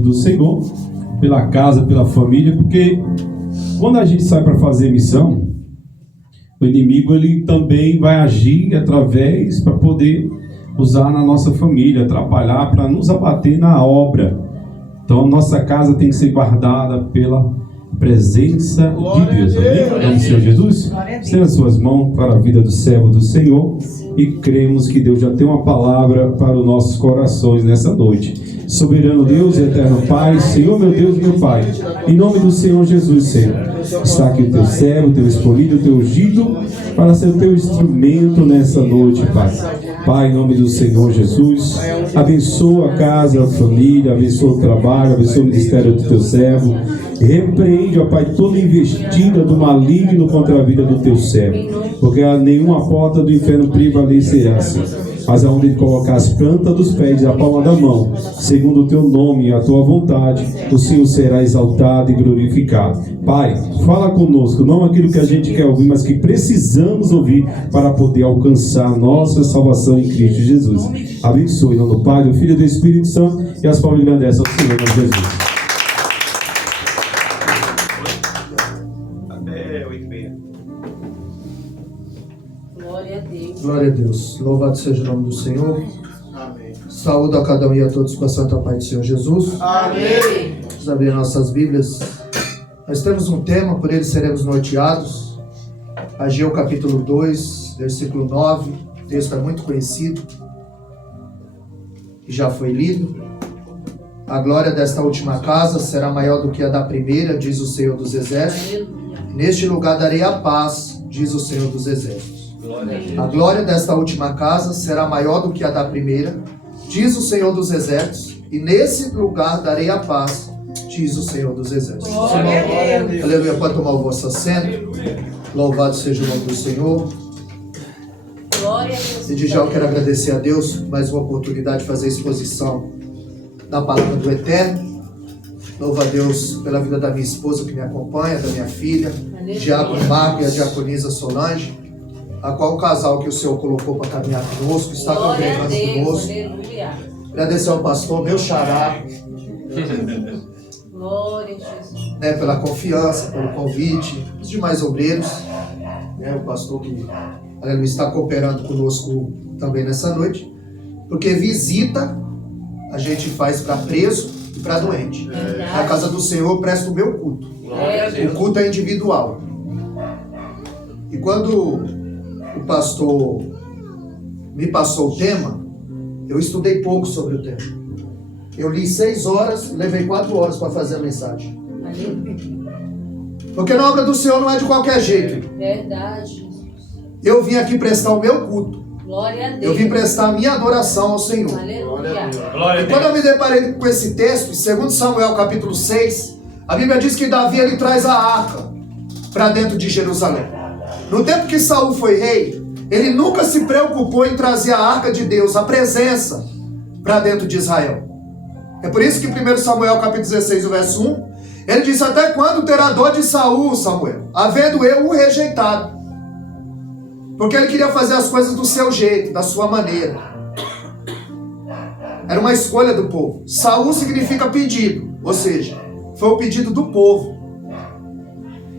do Senhor, pela casa, pela família, porque quando a gente sai para fazer missão, o inimigo ele também vai agir através para poder usar na nossa família, atrapalhar para nos abater na obra. Então nossa casa tem que ser guardada pela presença de Deus. Amém? Em nome do Senhor Jesus, estenda as suas mãos para a vida do servo do Senhor e cremos que Deus já tem uma palavra para os nossos corações nessa noite. Soberano Deus e eterno Pai, Senhor meu Deus e meu Pai, em nome do Senhor Jesus, Senhor, está aqui o teu servo, o teu escolhido, o teu ungido, para ser o teu instrumento nessa noite, Pai. Pai, em nome do Senhor Jesus, abençoa a casa, a família, abençoa o trabalho, abençoa o ministério do teu servo. Repreende, ó Pai, toda investida do maligno contra a vida do teu servo, porque nenhuma porta do inferno prevalecerá, mas aonde ele colocar as plantas dos pés e a palma da mão, segundo o teu nome e a tua vontade, o Senhor será exaltado e glorificado. Pai, fala conosco, não aquilo que a gente quer ouvir, mas que precisamos ouvir para poder alcançar a nossa salvação em Cristo Jesus. Abençoe em nome do Pai, do Filho e do Espírito Santo, e as palmas agradecem ao Senhor Jesus. Glória a Deus. Louvado seja o nome do Senhor. Amém. Saúde a cada um e a todos com a santa paz do Senhor Jesus. Amém. Vamos abrir nossas Bíblias. Nós temos um tema, por ele seremos norteados. Ageu capítulo 2, versículo 9. O texto é muito conhecido e já foi lido. A glória desta última casa será maior do que a da primeira, diz o Senhor dos Exércitos. Neste lugar darei a paz, diz o Senhor dos Exércitos. A glória desta última casa será maior do que a da primeira, diz o Senhor dos Exércitos, e nesse lugar darei a paz, diz o Senhor dos Exércitos. Aleluia, pode tomar o vosso assento. Louvado seja o nome do Senhor. E de já eu quero agradecer a Deus por mais uma oportunidade de fazer exposição da palavra do Eterno. Louvo a Deus pela vida da minha esposa que me acompanha, da minha filha, Diácono Marco e a diaconisa Solange, a qual o casal que o Senhor colocou para caminhar conosco, está congregando conosco. Agradecer ao pastor, meu xará, Glória a Jesus. Pela confiança, pelo convite, os demais obreiros, o pastor que está cooperando conosco também nessa noite, porque visita a gente faz para preso e para doente. Na casa do Senhor eu presto o meu culto. O culto é individual. E quando o pastor me passou o tema, eu estudei pouco sobre o tema. Eu li 6 horas e levei 4 horas para fazer a mensagem. Porque na obra do Senhor não é de qualquer jeito. Verdade. Eu vim aqui prestar o meu culto. Glória a Deus. Eu vim prestar a minha adoração ao Senhor. Aleluia. E quando eu me deparei com esse texto, em 2 Samuel capítulo 6, a Bíblia diz que Davi ele traz a arca para dentro de Jerusalém. No tempo que Saul foi rei, ele nunca se preocupou em trazer a arca de Deus, a presença, para dentro de Israel. É por isso que 1 Samuel capítulo 16, o verso 1, ele diz: até quando terá dor de Saul, Samuel, havendo eu o rejeitado? Porque ele queria fazer as coisas do seu jeito, da sua maneira. Era uma escolha do povo. Saul significa pedido, ou seja, foi o pedido do povo.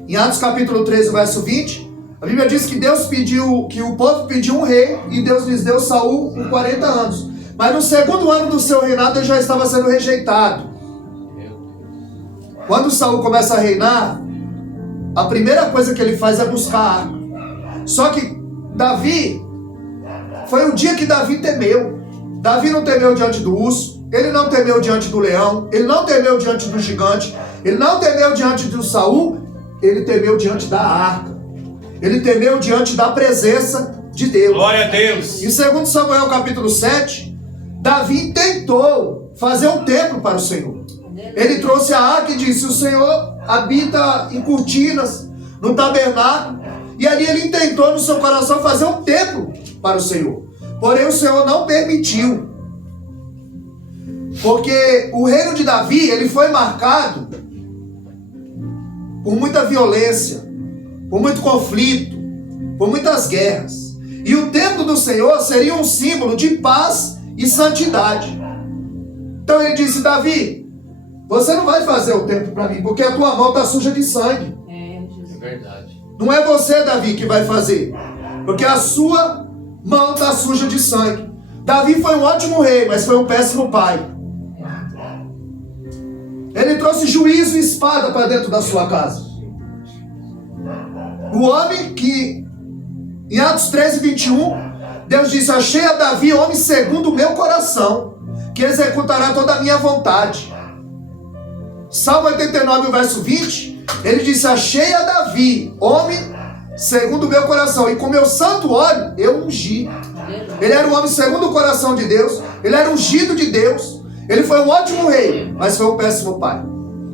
Em Atos capítulo 13, verso 20, a Bíblia diz que Deus pediu, que o povo pediu um rei, e Deus lhes deu Saul por 40 anos. Mas no segundo ano do seu reinado ele já estava sendo rejeitado. Quando Saul começa a reinar, a primeira coisa que ele faz é buscar a arca. Só que Davi, foi o dia que Davi temeu. Davi não temeu diante do urso, ele não temeu diante do leão, ele não temeu diante do gigante, ele não temeu diante do Saul, ele temeu diante da arca. Ele temeu diante da presença de Deus. Glória a Deus. Em 2 Samuel capítulo 7, Davi tentou fazer um templo para o Senhor. Ele trouxe a arca e disse: o Senhor habita em cortinas, no tabernáculo. E ali ele intentou no seu coração fazer um templo para o Senhor. Porém o Senhor não permitiu. Porque o reino de Davi, ele foi marcado por muita violência, por muito conflito, por muitas guerras. E o templo do Senhor seria um símbolo de paz e santidade. Então ele disse: Davi, você não vai fazer o templo para mim, porque a tua mão está suja de sangue. Jesus. É verdade. Não é você, Davi, que vai fazer, porque a sua mão está suja de sangue. Davi foi um ótimo rei, mas foi um péssimo pai. Ele trouxe juízo e espada para dentro da sua casa. O homem que, em Atos 13, 21, Deus disse: achei a Davi, homem segundo o meu coração, que executará toda a minha vontade. Salmo 89, verso 20, ele disse: achei a Davi, homem segundo o meu coração, e com meu santo óleo eu ungi. Ele era um homem segundo o coração de Deus, ele era ungido de Deus, ele foi um ótimo rei, mas foi um péssimo pai.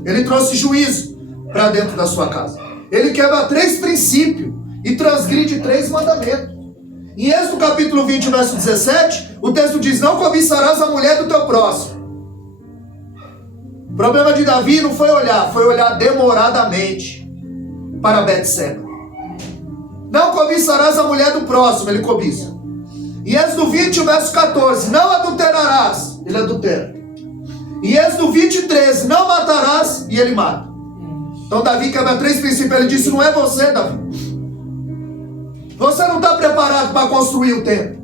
Ele trouxe juízo para dentro da sua casa. Ele quebra 3 princípios e transgride 3 mandamentos. Em Êxodo capítulo 20, verso 17, o texto diz: não cobiçarás a mulher do teu próximo. O problema de Davi não foi olhar demoradamente para Betseba. Não cobiçarás a mulher do próximo, ele cobiça. Em Êxodo 20, verso 14, não adulterarás, ele adultera. Em Êxodo 20, 13, não matarás, e ele mata. Então Davi quebra 3 princípios, ele disse: não é você, Davi. Você não está preparado para construir o templo.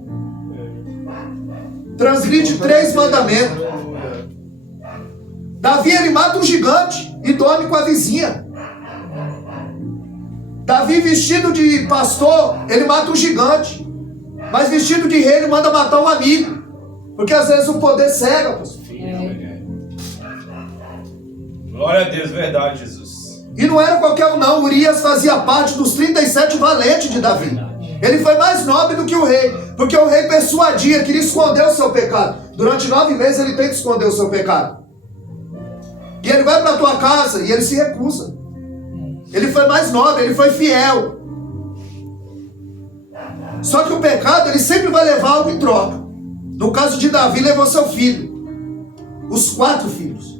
Transgride 3 mandamentos. Davi, ele mata um gigante e dorme com a vizinha. Davi, vestido de pastor, ele mata um gigante. Mas vestido de rei, ele manda matar um amigo. Porque às vezes o poder cega, pastor. Glória a Deus, verdade, Jesus. E não era qualquer um não. Urias fazia parte dos 37 valentes de Davi. Ele foi mais nobre do que o rei, porque o rei persuadia, queria esconder o seu pecado. Durante 9 meses ele tenta esconder o seu pecado. E ele vai para a tua casa e ele se recusa. Ele foi mais nobre, ele foi fiel. Só que o pecado, ele sempre vai levar algo em troca. No caso de Davi, levou seu filho. Os 4 filhos.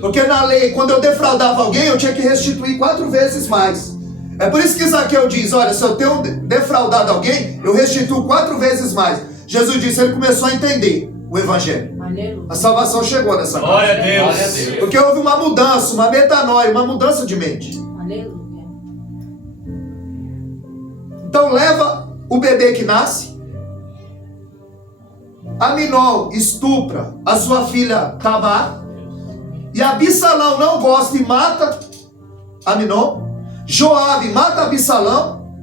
Porque na lei, quando eu defraudava alguém, eu tinha que restituir 4 vezes mais. É por isso que Zaqueu diz: olha, se eu tenho defraudado alguém, eu restituo 4 vezes mais. Jesus disse, ele começou a entender o evangelho. Aleluia. A salvação chegou nessa casa. Glória a Deus. Porque houve uma mudança, uma metanoia, uma mudança de mente. Aleluia. Então leva o bebê que nasce. Aminon estupra a sua filha Tamar. E Absalão não gosta e mata Aminon. Joabe mata Absalão.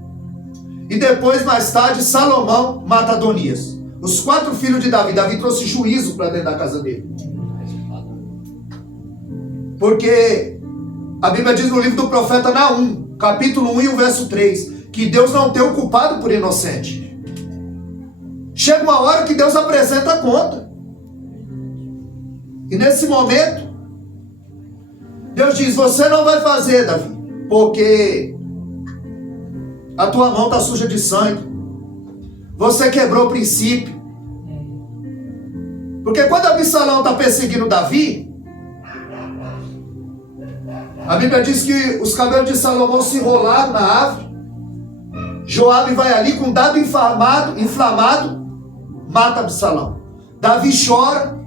E depois, mais tarde, Salomão mata Adonias. Os 4 filhos de Davi. Davi trouxe juízo para dentro da casa dele. Porque a Bíblia diz no livro do profeta Naum, capítulo 1 e o verso 3, que Deus não tem o culpado por inocente. Chega uma hora que Deus apresenta a conta. E nesse momento, Deus diz: você não vai fazer, Davi, porque a tua mão está suja de sangue. Você quebrou o princípio. Porque quando Absalão está perseguindo Davi, a Bíblia diz que os cabelos de Salomão se enrolaram na árvore. Joabe vai ali com um dado inflamado, mata Absalão. Davi chora.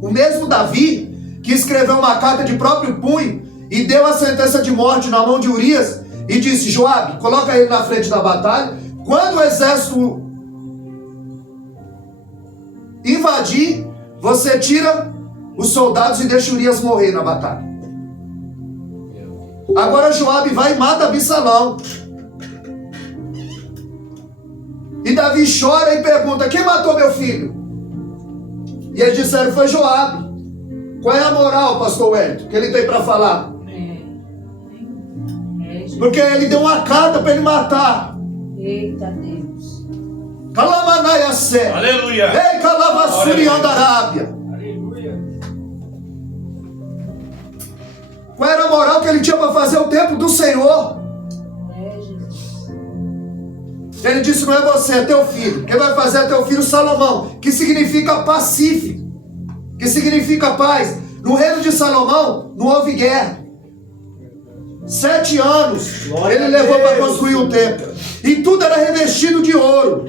O mesmo Davi que escreveu uma carta de próprio punho e deu a sentença de morte na mão de Urias e disse: Joabe, coloca ele na frente da batalha. Quando o exército invadir, você tira os soldados e deixa Urias morrer na batalha. Agora Joabe vai e mata Absalão. E Davi chora e pergunta: quem matou meu filho? E eles disseram: foi Joabe. Qual é a moral, pastor Wellington, que ele tem para falar? Porque ele deu uma carta para ele matar. Eita Deus. Calamanaiacé. Aleluia. Ei, Calavassuri Andarábia. Aleluia. Qual era a moral que ele tinha para fazer o templo do Senhor? Jesus. Ele disse: não é você, é teu filho. Quem vai fazer é teu filho Salomão, que significa pacífico, que significa paz. No reino de Salomão não houve guerra. 7 anos ele levou para construir o templo. E tudo era revestido de ouro.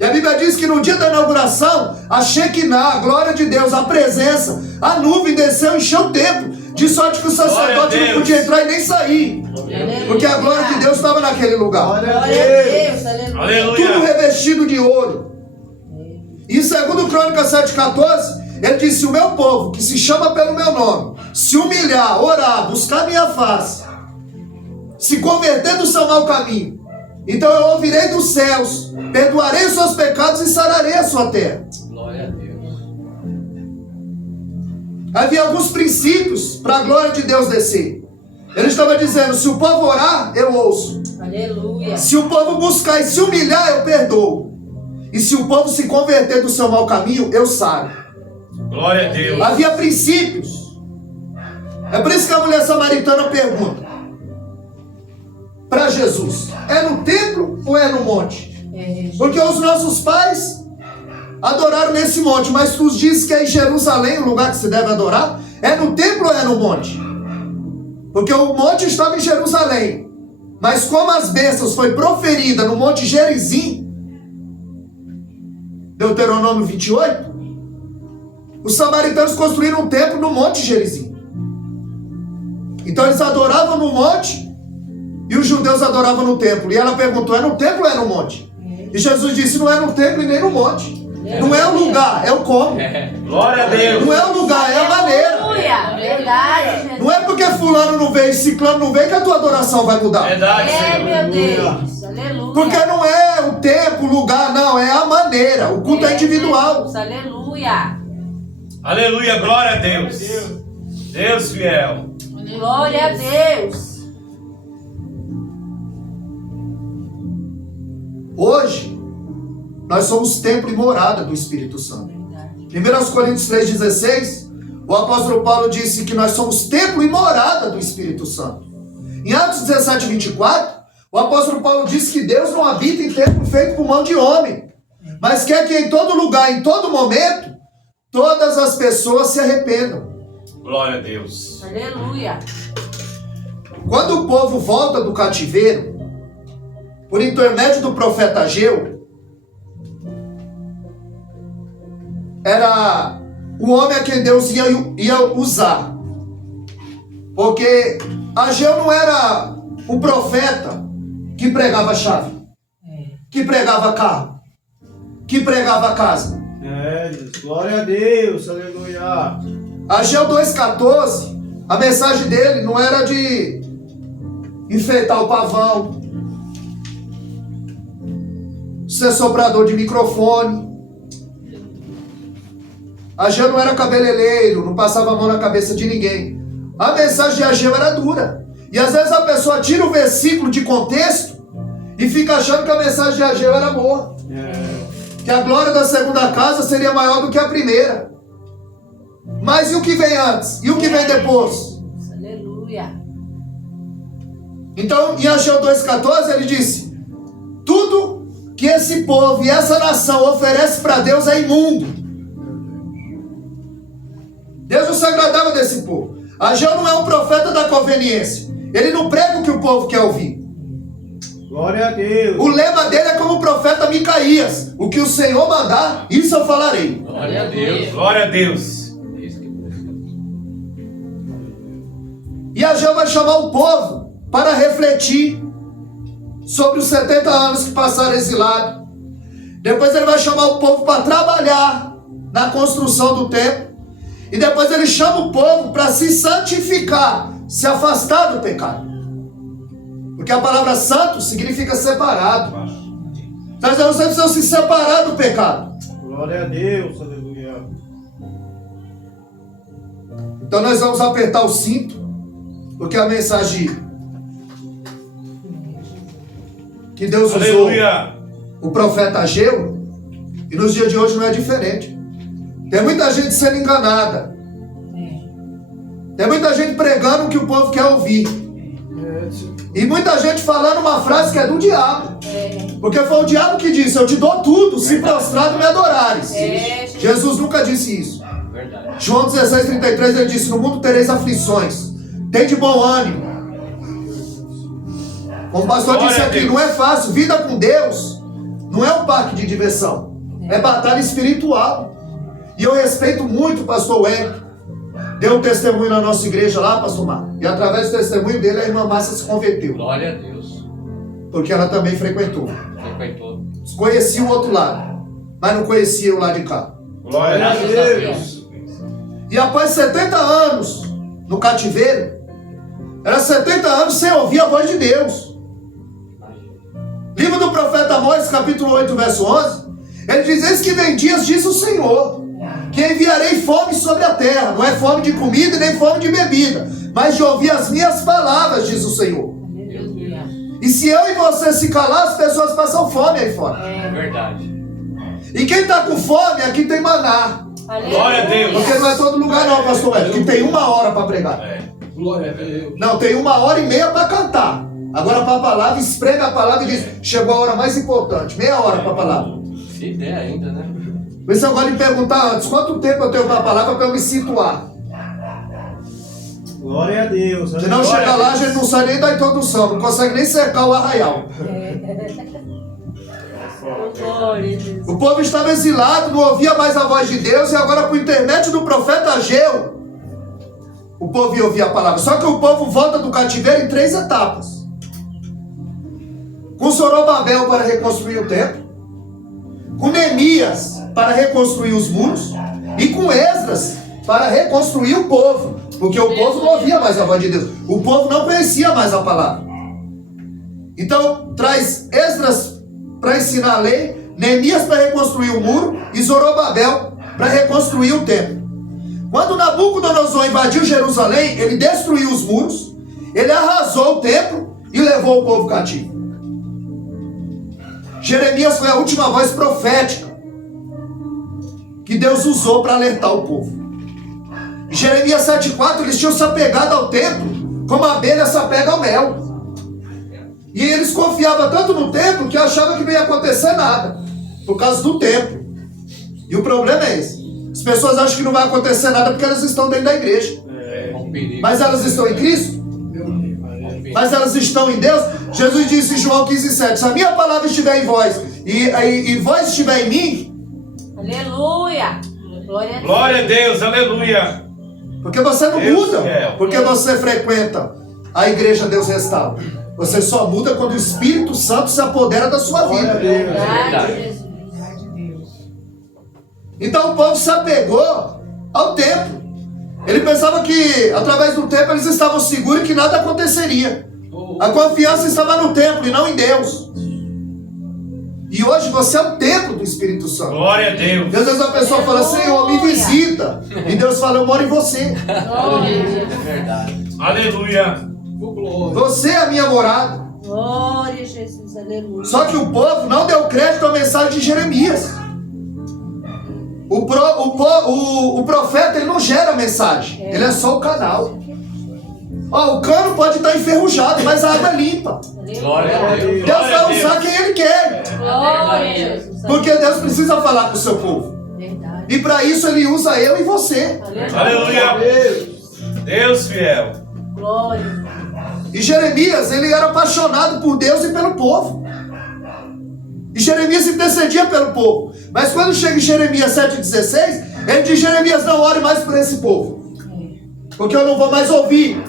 E a Bíblia diz que no dia da inauguração, a Shekinah, a glória de Deus, a presença, a nuvem desceu e encheu o templo, de sorte que o sacerdote não podia entrar e nem sair, porque a glória de Deus estava naquele lugar. Glória a Deus, aleluia. Aleluia. Tudo revestido de ouro. E em 2 Crônicas 7,14, ele disse: o meu povo, que se chama pelo meu nome, se humilhar, orar, buscar minha face, se converter do seu mau caminho, então eu ouvirei dos céus, perdoarei os seus pecados e sararei a sua terra. Glória a Deus. Havia alguns princípios para a glória de Deus descer. Ele estava dizendo: se o povo orar, eu ouço. Aleluia. Se o povo buscar e se humilhar, eu perdoo. E se o povo se converter do seu mau caminho, eu saro. Glória a Deus. Havia princípios. É por isso que a mulher samaritana pergunta para Jesus: é no templo ou é no monte? Porque os nossos pais adoraram nesse monte, mas tu dizes que é em Jerusalém o lugar que se deve adorar? É no templo ou é no monte? Porque o monte estava em Jerusalém, mas como as bênçãos foi proferida no monte Gerizim, Deuteronômio 28, os samaritanos construíram um templo no monte Gerizim. Então eles adoravam no monte e os judeus adoravam no templo. E ela perguntou: é no templo ou é no monte? E Jesus disse: não é no templo e nem no monte. Não é o lugar, é o como. Glória a Deus. Não é o lugar, é a maneira. Aleluia. Verdade, Jesus. Não é porque fulano não veio e ciclano não veio que a tua adoração vai mudar. Verdade, É, Senhor. meu Deus. Aleluia. Porque não é o tempo, o lugar, não. É a maneira. O culto é individual. Jesus, aleluia. Aleluia. Glória a Deus. Deus fiel. Glória a Deus. Hoje, nós somos templo e morada do Espírito Santo. Verdade. 1 Coríntios 3,16, o apóstolo Paulo disse que nós somos templo e morada do Espírito Santo. Em Atos 17:24, o apóstolo Paulo disse que Deus não habita em templo feito por mão de homem, mas quer que em todo lugar, em todo momento, todas as pessoas se arrependam. Glória a Deus. Aleluia. Quando o povo volta do cativeiro, por intermédio do profeta Ageu, era o homem a quem Deus ia usar. Porque Ageu não era um profeta que pregava chave, que pregava carro, que pregava casa. Glória a Deus, aleluia. Ageu 2,14, a mensagem dele não era de enfeitar o pavão, ser soprador de microfone. Ageu não era cabeleireiro, não passava a mão na cabeça de ninguém. A mensagem de Ageu era dura. E às vezes a pessoa tira o versículo de contexto e fica achando que a mensagem de Ageu era boa. Que a glória da segunda casa seria maior do que a primeira. Mas e o que vem antes? E o que vem depois? Aleluia. Então, em Ageu 2,14, ele disse: tudo que esse povo e essa nação oferece para Deus é imundo. Deus não se agradava desse povo. Ageu não é um profeta da conveniência. Ele não prega o que o povo quer ouvir. Glória a Deus. O lema dele é como o profeta Micaías: o que o Senhor mandar, isso eu falarei. Glória a Deus. Glória a Deus. E Ageu vai chamar o povo para refletir sobre os 70 anos que passaram exilado. Depois ele vai chamar o povo para trabalhar na construção do templo. E depois ele chama o povo para se santificar, se afastar do pecado. Porque a palavra santo significa separado. Nós precisamos se separar do pecado. Glória a Deus, aleluia. Então nós vamos apertar o cinto, porque a mensagem que Deus usou Aleluia. o profeta Ageu, e nos dias de hoje não é diferente. Tem muita gente sendo enganada. Tem muita gente pregando o que o povo quer ouvir. E muita gente falando uma frase que é do diabo. Porque foi o diabo que disse: eu te dou tudo se prostrado me adorares. Jesus nunca disse isso. Verdade. João 16,33 ele disse: no mundo tereis aflições, tem de bom ânimo. Como o pastor Glória disse a aqui, Deus. não é fácil. Vida com Deus Não é um parque de diversão. É batalha espiritual. E eu respeito muito o pastor Eric. Deu um testemunho na nossa igreja lá, pastor Marco. E através do testemunho dele, a irmã Márcia se converteu. Glória a Deus. Porque ela também frequentou. Frequentou. Conhecia o outro lado, mas não conhecia o lado de cá. Glória a Deus. E após 70 anos no cativeiro, era 70 anos sem ouvir a voz de Deus. Livro do profeta Amós, capítulo 8, verso 11, ele diz: eis que vem dias, diz o Senhor, que enviarei fome sobre a terra. Não é fome de comida e nem fome de bebida, mas de ouvir as minhas palavras, diz o Senhor. Aleluia. E se eu e você se calar, as pessoas passam fome aí fora. É verdade. E quem está com fome, aqui tem maná. Glória a Deus. Porque não é todo lugar não, pastor Hélio, que tem 1 hora para pregar. Glória a Deus. Não, tem 1h30 para cantar. Agora para a palavra, esprega a palavra e diz: chegou a hora mais importante, meia hora para a palavra. Se der ainda, né? Por isso eu gosto de perguntar antes, quanto tempo eu tenho para a palavra para eu me situar? Glória a Deus. Se não chegar lá, a gente não sai nem da introdução, não consegue nem cercar o arraial. Glória a Deus. O povo estava exilado, não ouvia mais a voz de Deus, e agora por intermédio do profeta Ageu, o povo ia ouvir a palavra. Só que o povo volta do cativeiro em 3 etapas. Com Zorobabel para reconstruir o templo, com Neemias para reconstruir os muros, e com Esdras para reconstruir o povo, porque o povo não ouvia mais a voz de Deus, o povo não conhecia mais a palavra. Então traz Esdras para ensinar a lei, Neemias para reconstruir o muro e Zorobabel para reconstruir o templo. Quando Nabucodonosor invadiu Jerusalém, ele destruiu os muros, ele arrasou o templo e levou o povo cativo. Jeremias foi a última voz profética que Deus usou para alertar o povo. Em Jeremias 7,4, eles tinham se apegado ao templo como a abelha se apega ao mel. E eles confiavam tanto no templo que achavam que não ia acontecer nada, por causa do templo. E o problema é esse: as pessoas acham que não vai acontecer nada porque elas estão dentro da igreja. Mas elas estão em Cristo? Mas elas estão em Deus? Jesus disse em João 15,7: se a minha palavra estiver em vós e vós estiver em mim. Aleluia. Glória a Deus. Glória a Deus, aleluia. Porque você não Deus muda fiel. porque você frequenta a igreja Deus Restaura. Você só muda quando o Espírito Santo se apodera da sua vida. Verdade, Jesus. Então o povo se apegou ao templo. Ele pensava que através do templo eles estavam seguros e que nada aconteceria. A confiança estava no templo e não em Deus. E hoje você é o templo do Espírito Santo. Glória a Deus. E às vezes a pessoa fala: Senhor, me visita. E Deus fala: eu moro em você. Glória a Deus. É verdade. Aleluia. Você é a minha morada. Glória a Jesus. Aleluia. Só que o povo não deu crédito à mensagem de Jeremias. O profeta, ele não gera mensagem. Ele é só o canal. Ó, o cano pode estar enferrujado, mas a água é limpa. Glória a Deus. Deus vai usar quem Ele quer. Glória a Jesus. Porque Deus precisa falar com o seu povo. Verdade. E para isso Ele usa eu e você. Aleluia. Deus fiel. Glória. E Jeremias, ele era apaixonado por Deus e pelo povo. E Jeremias intercedia pelo povo. Mas quando chega em Jeremias 7,16, ele diz: Jeremias, não ore mais por esse povo, porque eu não vou mais ouvir.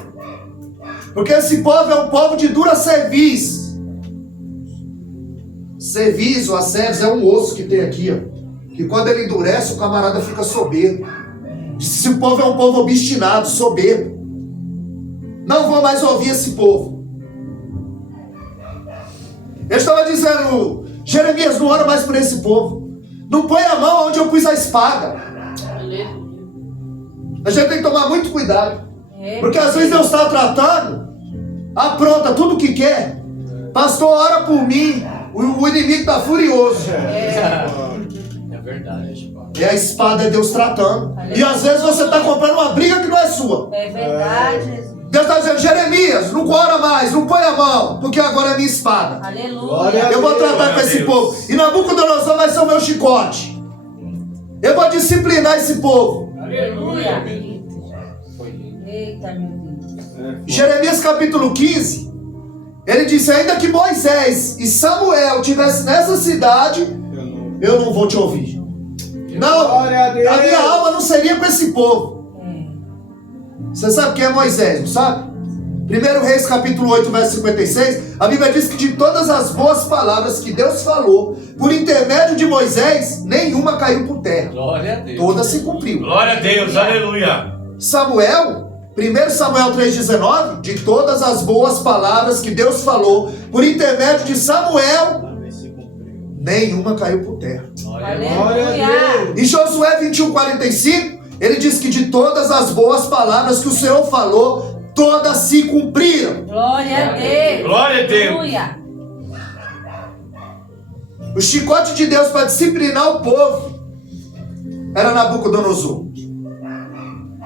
Porque esse povo é um povo de dura cerviz. Cerviz ou ascerviz é um osso que tem aqui, ó, que quando ele endurece, o camarada fica soberbo. Esse povo é um povo obstinado, soberbo. Não vou mais ouvir esse povo. Ele estava dizendo: Jeremias, não ora mais por esse povo. Não põe a mão onde eu pus a espada. A gente tem que tomar muito cuidado. Porque às vezes Deus está tratando, apronta tudo o que quer. Pastor, ora por mim. O inimigo está furioso. É verdade. É a espada, é Deus tratando. E às vezes você está comprando uma briga que não é sua. É verdade, Jesus. Deus está dizendo: Jeremias, não ora mais, não põe a mão, porque agora é minha espada. Aleluia. Eu vou tratar com esse povo. E Nabucodonosor vai ser o meu chicote. Eu vou disciplinar esse povo. Aleluia. Eita, meu Deus. Jeremias capítulo 15, Ele disse: ainda que Moisés e Samuel estivessem nessa cidade, eu não vou te ouvir. Não, Glória a Deus. a minha alma não seria com esse povo. Você sabe quem é Moisés, não sabe? 1 Reis capítulo 8, verso 56, a Bíblia diz que de todas as boas palavras que Deus falou, por intermédio de Moisés, nenhuma caiu por terra. Glória a Deus. Toda se cumpriu. Glória a Deus, aleluia. Samuel, 1 Samuel 3,19, de todas as boas palavras que Deus falou, por intermédio de Samuel, nenhuma caiu por terra. Glória a Aleluia. Deus. Em Josué 21,45, ele diz que de todas as boas palavras que o Senhor falou, todas se cumpriram. Glória a Deus. Glória a Deus. Aleluia. O chicote de Deus para disciplinar o povo era Nabucodonosor.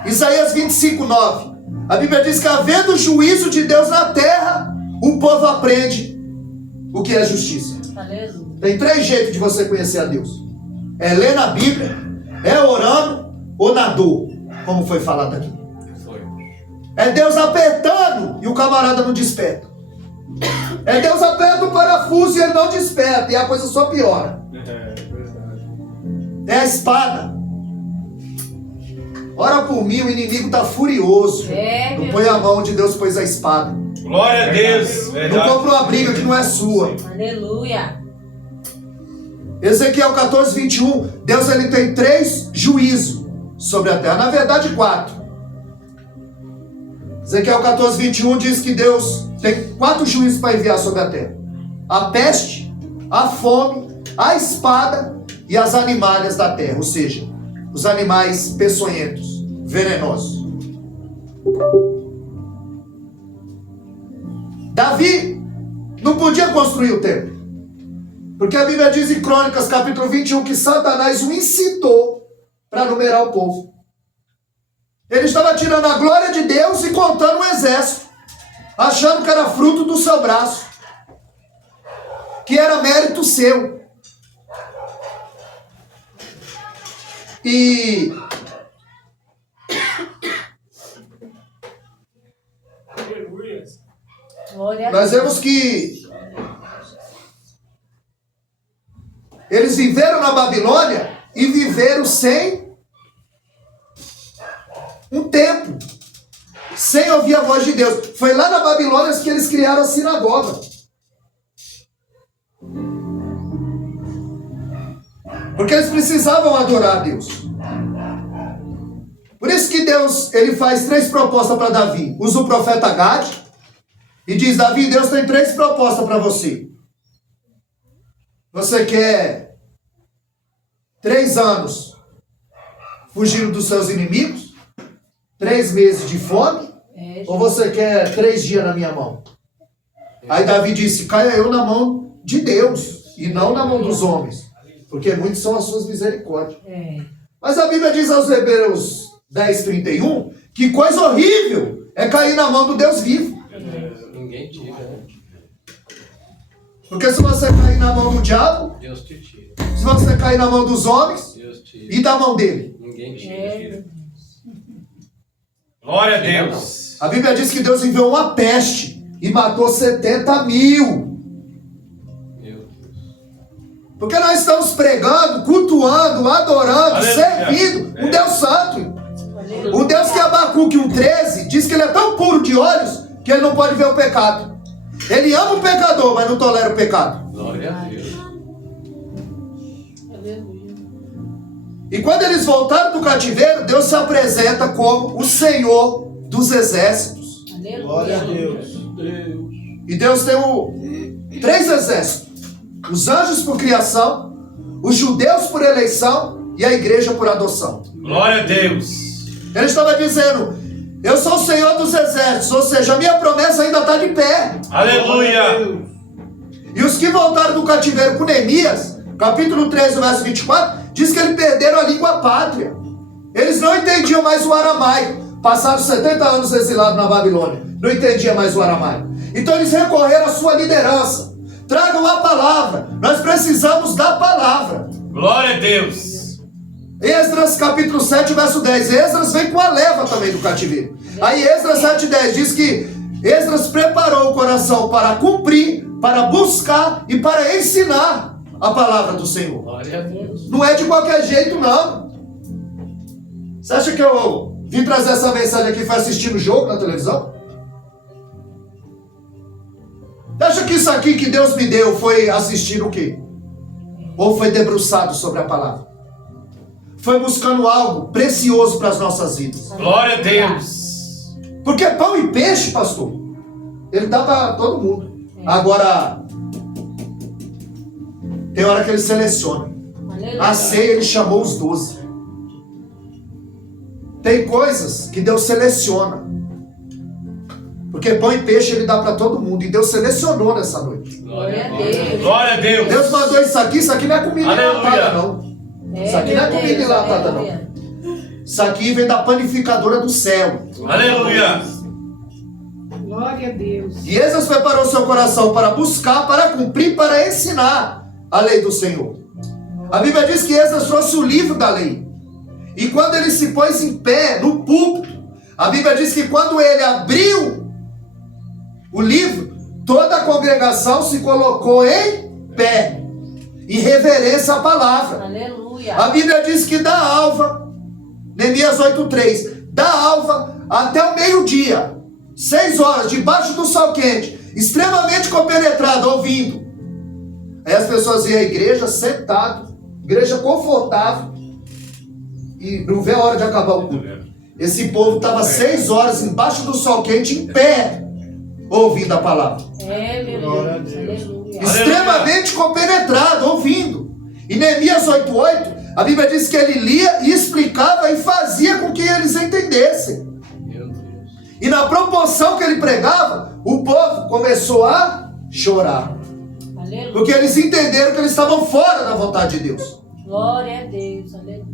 Isaías 25:9. A Bíblia diz que havendo juízo de Deus na terra, o povo aprende o que é justiça. Aleluia. Tem 3 jeitos de você conhecer a Deus: é ler na Bíblia, é orando ou na dor, como foi falado aqui. É Deus apertando e o camarada não desperta. É Deus aperta o parafuso e ele não desperta, e a coisa só piora. É a espada. Ora por mim, o inimigo está furioso. Não põe a mão onde Deus pôs a espada. Glória a Deus. Não Verdade. compra uma briga que não é sua. Aleluia. Ezequiel 14:21, Deus ele tem 3 juízos sobre a terra. Na verdade, 4. Ezequiel 14:21 diz que Deus tem 4 juízos para enviar sobre a terra: a peste, a fome, a espada e as animalhas da terra, ou seja, os animais peçonhentos, venenosos. Davi não podia construir o templo, porque a Bíblia diz em Crônicas capítulo 21 que Satanás o incitou para numerar o povo. Ele estava tirando a glória de Deus e contando um exército, achando que era fruto do seu braço, que era mérito seu. E Glória a nós Deus. vemos que eles viveram na Babilônia e viveram sem um tempo, sem ouvir a voz de Deus. Foi lá na Babilônia que eles criaram a sinagoga. Porque eles precisavam adorar a Deus. Por isso que Deus ele faz 3 propostas para Davi. Usa o profeta Gade e diz: Davi, Deus tem 3 propostas para você. Você quer 3 anos fugindo dos seus inimigos? 3 meses de fome? Ou você quer 3 dias na minha mão? Aí Davi disse: caia eu na mão de Deus e não na mão dos homens, porque muitos são as suas misericórdias. Mas a Bíblia diz aos Hebreus 10:31 que coisa horrível é cair na mão do Deus vivo. Ninguém tira, né? Porque se você cair na mão do diabo, Deus te tira. se você cair na mão dos homens Deus tira. e da mão dele, Ninguém tira. Glória a Deus. a Bíblia diz que Deus enviou uma peste e matou 70 mil. Meu Deus. Porque nós estamos pregando, cultuando, adorando, Aleluia. servindo um Deus santo. Um Deus que Abacuque 1,13 diz que ele é tão puro de olhos que ele não pode ver o pecado. Ele ama o pecador, mas não tolera o pecado. Glória a Deus. E quando eles voltaram do cativeiro, Deus se apresenta como o Senhor dos exércitos. Glória a Deus. E Deus tem 3 exércitos: os anjos por criação, os judeus por eleição e a igreja por adoção. Glória a Deus. Ele estava dizendo: eu sou o Senhor dos exércitos, ou seja, a minha promessa ainda está de pé. Aleluia. E os que voltaram do cativeiro com Neemias, capítulo 13, verso 24, diz que eles perderam a língua pátria. Eles não entendiam mais o aramaico. Passaram 70 anos exilados na Babilônia, não entendiam mais o aramaico. Então eles recorreram à sua liderança: tragam a palavra, nós precisamos da palavra. Glória a Deus. Esdras capítulo 7, verso 10. Esdras vem com a leva também do cativeiro. Aí Esdras 7:10 diz que Esdras preparou o coração para cumprir, para buscar e para ensinar a palavra do Senhor. Glória a Deus. Não é de qualquer jeito, não. Você acha que eu vim trazer essa mensagem aqui e foi assistindo o jogo na televisão? Você acha que isso aqui que Deus me deu foi assistir o quê? Ou foi debruçado sobre a palavra? Foi buscando algo precioso para as nossas vidas. Glória a Deus. Porque pão e peixe, pastor, ele dá para todo mundo. Agora, tem hora que ele seleciona. A ceia ele chamou os 12. Tem coisas que Deus seleciona. Porque pão e peixe ele dá para todo mundo. E Deus selecionou nessa noite. Glória a Deus. Glória a Deus. Deus mandou isso aqui não é comida Aleluia. enlatada, não. Isso aqui não é comida enlatada, não. Isso aqui vem da panificadora do céu. Aleluia. Glória a Deus. E Esdras preparou seu coração para buscar, para cumprir, para ensinar a lei do Senhor. A Bíblia diz que Esdras trouxe o livro da lei. E quando ele se pôs em pé no púlpito, a Bíblia diz que quando ele abriu o livro, toda a congregação se colocou em pé, em reverência à palavra. Aleluia. A Bíblia diz que da alva, Neemias 8:3, da alva até o meio-dia, 6 horas, debaixo do sol quente, extremamente compenetrado, ouvindo. Aí as pessoas iam à igreja sentado, igreja confortável, e não vê a hora de acabar o culto. Esse povo estava 6 horas embaixo do sol quente, em pé, ouvindo a palavra. Meu Glória a Deus. Deus. Aleluia. Extremamente compenetrado, ouvindo. E Neemias 8:8, a Bíblia diz que ele lia e explicava e fazia com que eles entendessem. Meu Deus. E na proporção que ele pregava, o povo começou a chorar. Aleluia. Porque eles entenderam que eles estavam fora da vontade de Deus. Glória a Deus. Aleluia.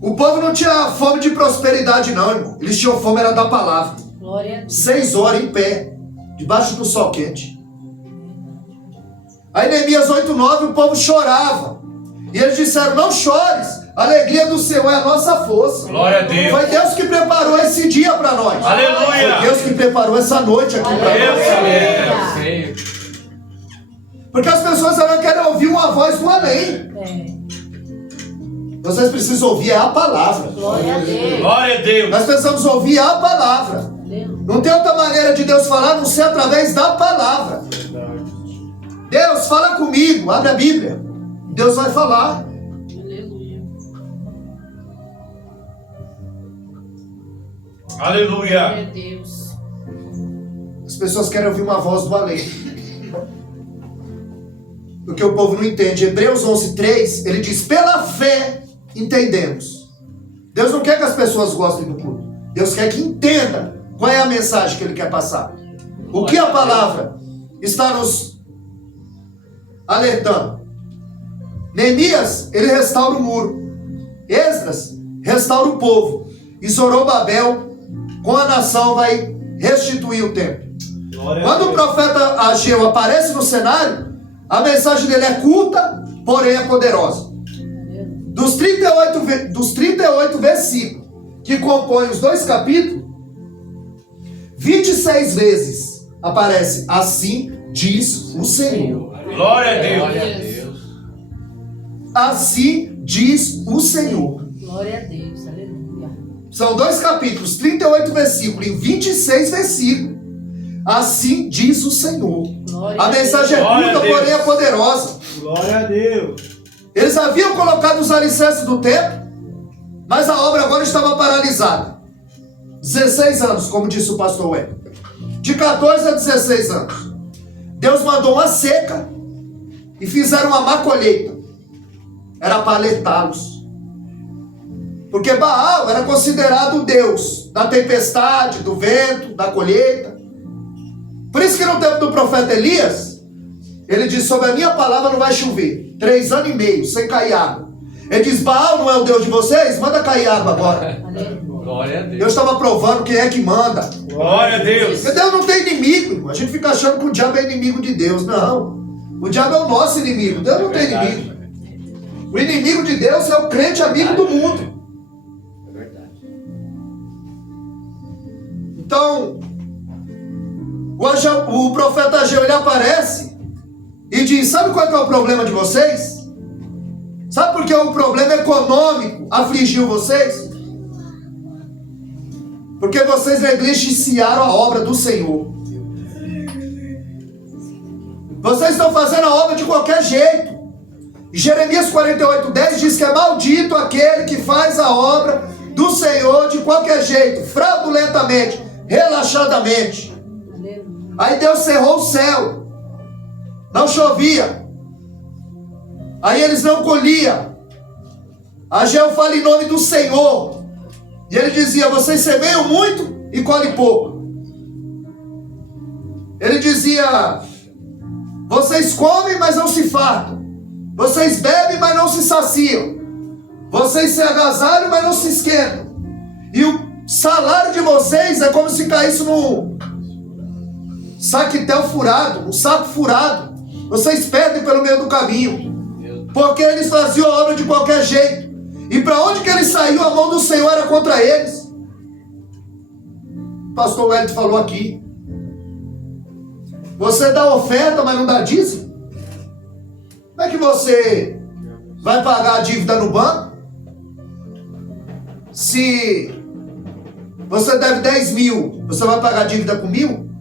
O povo não tinha fome de prosperidade não, irmão. Eles tinham fome era da palavra. Glória a Deus. 6 horas em pé, debaixo do sol quente. Aí Neemias 8:9, o povo chorava. E eles disseram, não chores, a alegria do Senhor é a nossa força. Glória a Deus. Foi Deus que preparou esse dia para nós. Aleluia. Foi Deus que preparou essa noite aqui para Deus, nós. Senhor. Porque as pessoas elas querem ouvir uma voz do além. Vocês precisam ouvir a palavra. Glória a Deus. Glória a Deus. Nós precisamos ouvir a palavra. Aleluia. Não tem outra maneira de Deus falar a não ser através da palavra. Deus, fala comigo, abre a Bíblia. Deus vai falar. Aleluia. Aleluia. Glória a Deus. As pessoas querem ouvir uma voz do além. Porque o povo não entende. Hebreus 11:3, ele diz, pela fé entendemos. Deus não quer que as pessoas gostem do culto. Deus quer que entenda qual é a mensagem que ele quer passar. O que a palavra está nos alertando. Neemias, ele restaura o muro. Esdras restaura o povo. E Zorobabel, com a nação, vai restituir o templo. Glória a Quando o Deus. profeta Ageu aparece no cenário, a mensagem dele é curta, porém é poderosa. Dos 38 versículos que compõem os 2 capítulos, 26 vezes aparece assim diz o Senhor. Glória a Deus. Glória a Deus. Assim diz o Senhor. Glória a Deus. Aleluia. São 2 capítulos, 38 versículos e 26 versículos. Assim diz o Senhor. Glória A mensagem é Glória a curta, Deus. porém é poderosa. Glória a Deus. Eles haviam colocado os alicerces do templo, mas a obra agora estava paralisada. 16 anos, como disse o pastor Web. De 14 a 16 anos. Deus mandou uma seca e fizeram uma má colheita. Era para alertá-los. Porque Baal era considerado o Deus da tempestade, do vento, da colheita. Por isso que no tempo do profeta Elias, ele diz, sobre a minha palavra não vai chover. 3 anos e meio, sem cair água. Ele diz, Baal não é o Deus de vocês? Manda cair água agora. Aleluia. Glória a Deus. Deus estava provando quem é que manda. Glória a Deus. Porque Deus não tem inimigo, irmão. A gente fica achando que o diabo é inimigo de Deus. Não. O diabo é o nosso inimigo. Deus não tem inimigo. O inimigo de Deus é o crente amigo do mundo. É verdade. Então, o profeta Ageu, ele aparece e diz: sabe qual é o problema de vocês? Sabe por que o problema econômico afligiu vocês? Porque vocês negligenciaram a obra do Senhor. Vocês estão fazendo a obra de qualquer jeito. E Jeremias 48:10 diz que é maldito aquele que faz a obra do Senhor de qualquer jeito, fraudulentamente, relaxadamente. Aí Deus cerrou o céu, não chovia, aí eles não colhiam. Ageu fala em nome do Senhor, e ele dizia: vocês semeiam muito e colhem pouco. Ele dizia: vocês comem, mas não se fartam. Vocês bebem, mas não se saciam. Vocês se agasalham, mas não se esquentam. E o salário de vocês é como se caísse num saquetel furado, um saco furado. Vocês perdem pelo meio do caminho. Porque eles faziam a obra de qualquer jeito. E para onde que eles saíam, a mão do Senhor era contra eles. O pastor Wellington falou aqui. Você dá oferta, mas não dá dízimo? Como é que você vai pagar a dívida no banco? Se você deve 10 mil, você vai pagar a dívida com 1.000?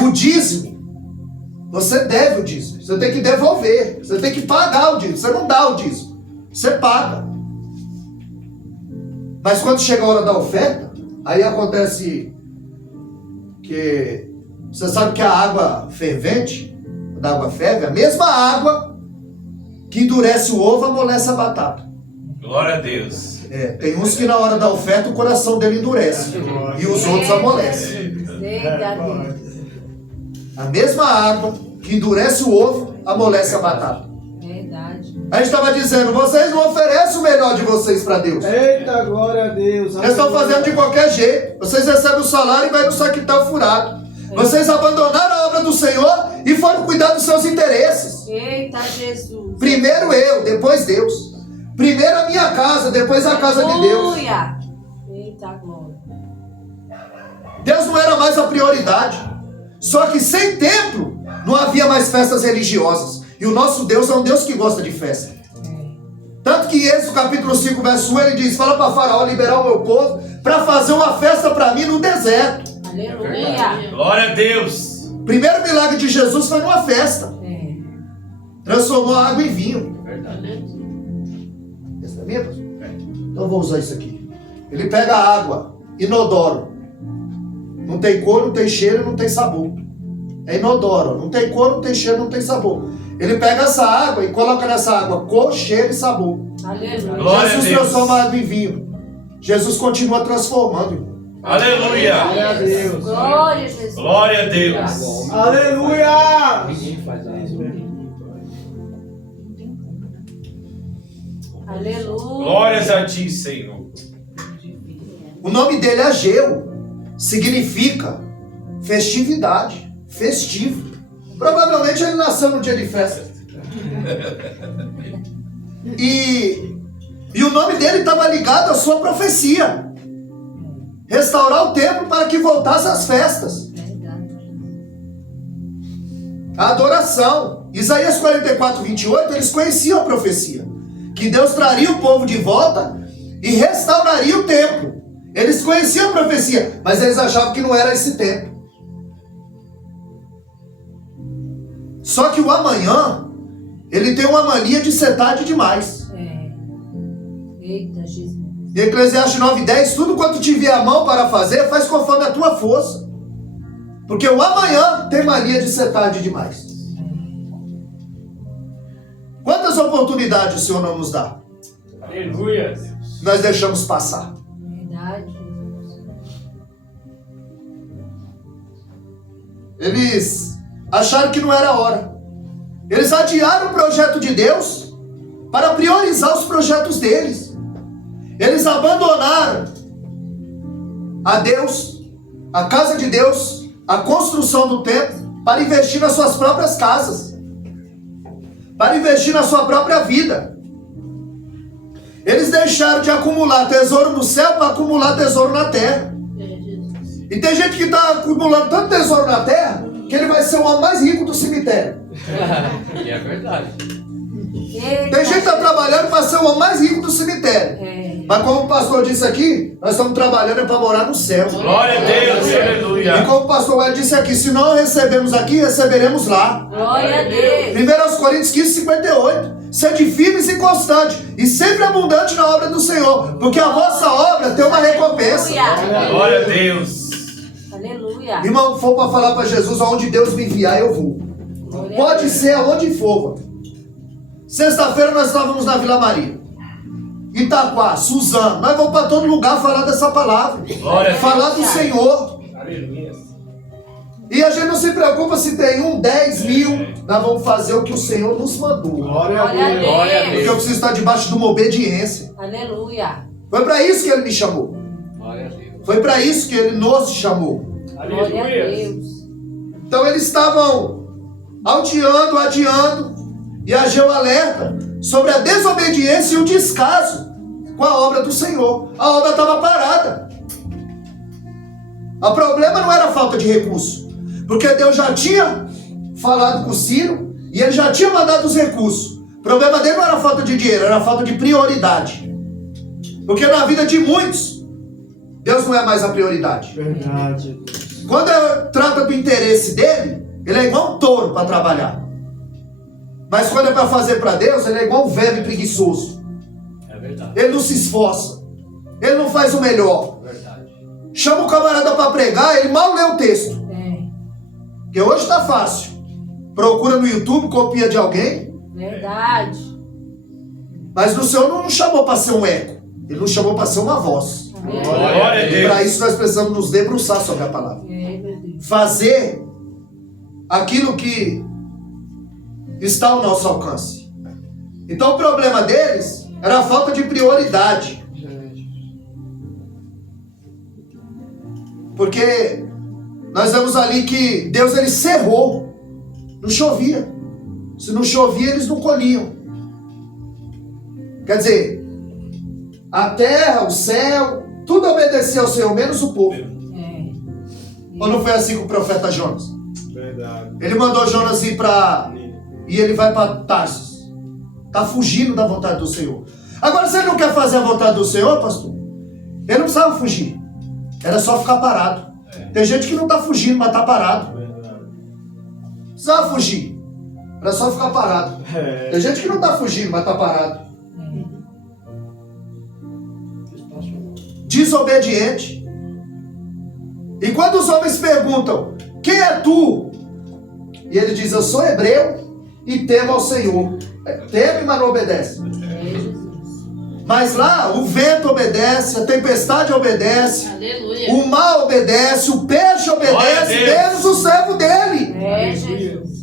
O dízimo, você deve o dízimo. Você tem que devolver. Você tem que pagar o dízimo. Você não dá o dízimo. Você paga. Mas quando chega a hora da oferta, aí acontece que você sabe que a água fervente, quando a água ferve, a mesma água que endurece o ovo, amolece a batata. Glória a Deus. Tem uns que na hora da oferta o coração dele endurece e os outros amolecem. A mesma água que endurece o ovo, amolece a batata. Verdade. A gente estava dizendo: vocês não oferecem o melhor de vocês para Deus. Eita, glória a Deus. Vocês estão fazendo de qualquer jeito. Vocês recebem o salário e vai no saquetal furado. Vocês abandonaram a obra do Senhor e foram cuidar dos seus interesses. Eita, Jesus. Primeiro eu, depois Deus. Primeiro a minha casa, depois a casa de Deus. Aleluia. Eita, glória. Deus não era mais a prioridade. Só que sem templo não havia mais festas religiosas. E o nosso Deus é um Deus que gosta de festa. Tanto que em Êxodo capítulo 5, verso 1, ele diz: fala para Faraó liberar o meu povo para fazer uma festa para mim no deserto. Aleluia. Glória a Deus. O primeiro milagre de Jesus foi numa festa. Transformou a água em vinho. Essa é minha, pastor? Então eu vou usar isso aqui. Ele pega a água, inodoro. Não tem cor, não tem cheiro, não tem sabor. É inodoro. Não tem cor, não tem cheiro, não tem sabor. Ele pega essa água e coloca nessa água cor, cheiro e sabor. Aleluia. Glória Jesus a Deus. transforma a água em vinho. Jesus continua transformando. Aleluia. Glória a Deus. Glória a Jesus. Glória a Deus. Aleluia. Aleluia. Glórias a ti, Senhor. O nome dele é Ageu. Significa festividade, festivo. Provavelmente ele nasceu no dia de festa. E o nome dele estava ligado à sua profecia. Restaurar o templo para que voltasse às festas. A adoração. Isaías 44, 28, eles conheciam a profecia. Que Deus traria o povo de volta e restauraria o templo. Eles conheciam a profecia, mas eles achavam que não era esse tempo. Só que o amanhã, ele tem uma mania de ser tarde demais. Eita, Jesus. Em Eclesiastes 9:10, tudo quanto te vier a mão para fazer, faz conforme a tua força. Porque o amanhã tem mania de ser tarde demais. Quantas oportunidades o Senhor não nos dá? Aleluia. Nós deixamos passar. Verdade, Jesus. Eles acharam que não era a hora. Eles adiaram o projeto de Deus para priorizar os projetos deles. Eles abandonaram a Deus, a casa de Deus, a construção do templo, para investir nas suas próprias casas, para investir na sua própria vida. Eles deixaram de acumular tesouro no céu para acumular tesouro na terra. E tem gente que está acumulando tanto tesouro na terra que ele vai ser o homem mais rico do cemitério. E é verdade. Eita, Tem gente que está trabalhando para ser o homem mais rico do cemitério. É. Mas como o pastor disse aqui, nós estamos trabalhando para morar no céu. Glória a Deus, E aleluia. como o pastor Wellington disse aqui, se não recebemos aqui, receberemos lá. Glória a Deus. 1 Coríntios 15, 58. Sede firmes e constantes, e sempre abundante na obra do Senhor, porque a vossa obra tem uma recompensa. Aleluia. Glória a Deus. Aleluia. Irmão, for para falar para Jesus, aonde Deus me enviar, eu vou. Glória a Pode Deus. ser aonde for. Mano. Sexta-feira nós estávamos na Vila Maria, Itaquá, Suzano. Nós vamos para todo lugar falar dessa palavra, Glória a Deus. falar do Senhor. Aleluia. E a gente não se preocupa se tem 1, 10 mil. Nós vamos fazer o que o Senhor nos mandou. Glória a Glória a Deus. Glória a Porque eu Deus. preciso estar debaixo de uma obediência. Aleluia. Foi para isso que Ele me chamou. Glória a Deus. Foi para isso que Ele nos chamou. Glória a Aleluia. Deus. Então eles estavam adiando, e Ageu alerta sobre a desobediência e o descaso com a obra do Senhor. A obra estava parada. O problema não era a falta de recurso, porque Deus já tinha falado com Ciro e ele já tinha mandado os recursos. O problema dele não era a falta de dinheiro, era a falta de prioridade. Porque na vida de muitos, Deus não é mais a prioridade. Verdade. Quando trata do interesse dele, ele é igual um touro para trabalhar. Mas quando é para fazer para Deus, ele é igual um verme preguiçoso. É verdade. Ele não se esforça. Ele não faz o melhor. É verdade. Chama o camarada para pregar, ele mal lê o texto. É. Porque hoje está fácil. Procura no YouTube, copia de alguém. Verdade. Mas o Senhor não nos chamou para ser um eco. Ele nos chamou para ser uma voz. Amém. Glória a E para Deus. isso nós precisamos nos debruçar sobre a palavra. É, meu Deus. Fazer aquilo que está ao nosso alcance. Então o problema deles era a falta de prioridade. Porque nós vemos ali que Deus ele cerrou. Não chovia. Se não chovia, eles não colhiam. Quer dizer, a terra, o céu, tudo obedecia ao Senhor, menos o povo. É. Ou não foi assim com o profeta Jonas? Verdade. Ele mandou Jonas ir para... E ele vai para Tarsis. Está fugindo da vontade do Senhor. Agora, se ele não quer fazer a vontade do Senhor, pastor, ele não precisava fugir. Era só ficar parado. Tem gente que não está fugindo, mas está parado. Verdade. Não precisava fugir. Era só ficar parado. É. Tem gente que não está fugindo, mas está parado. Desobediente. E quando os homens perguntam, quem é tu? E ele diz, eu sou hebreu e temo ao Senhor. Teme, mas não obedece. É, Jesus. Mas lá o vento obedece, a tempestade obedece, Aleluia. o mar obedece, o peixe Glória a obedece, Deus. menos o servo dele. É, Jesus.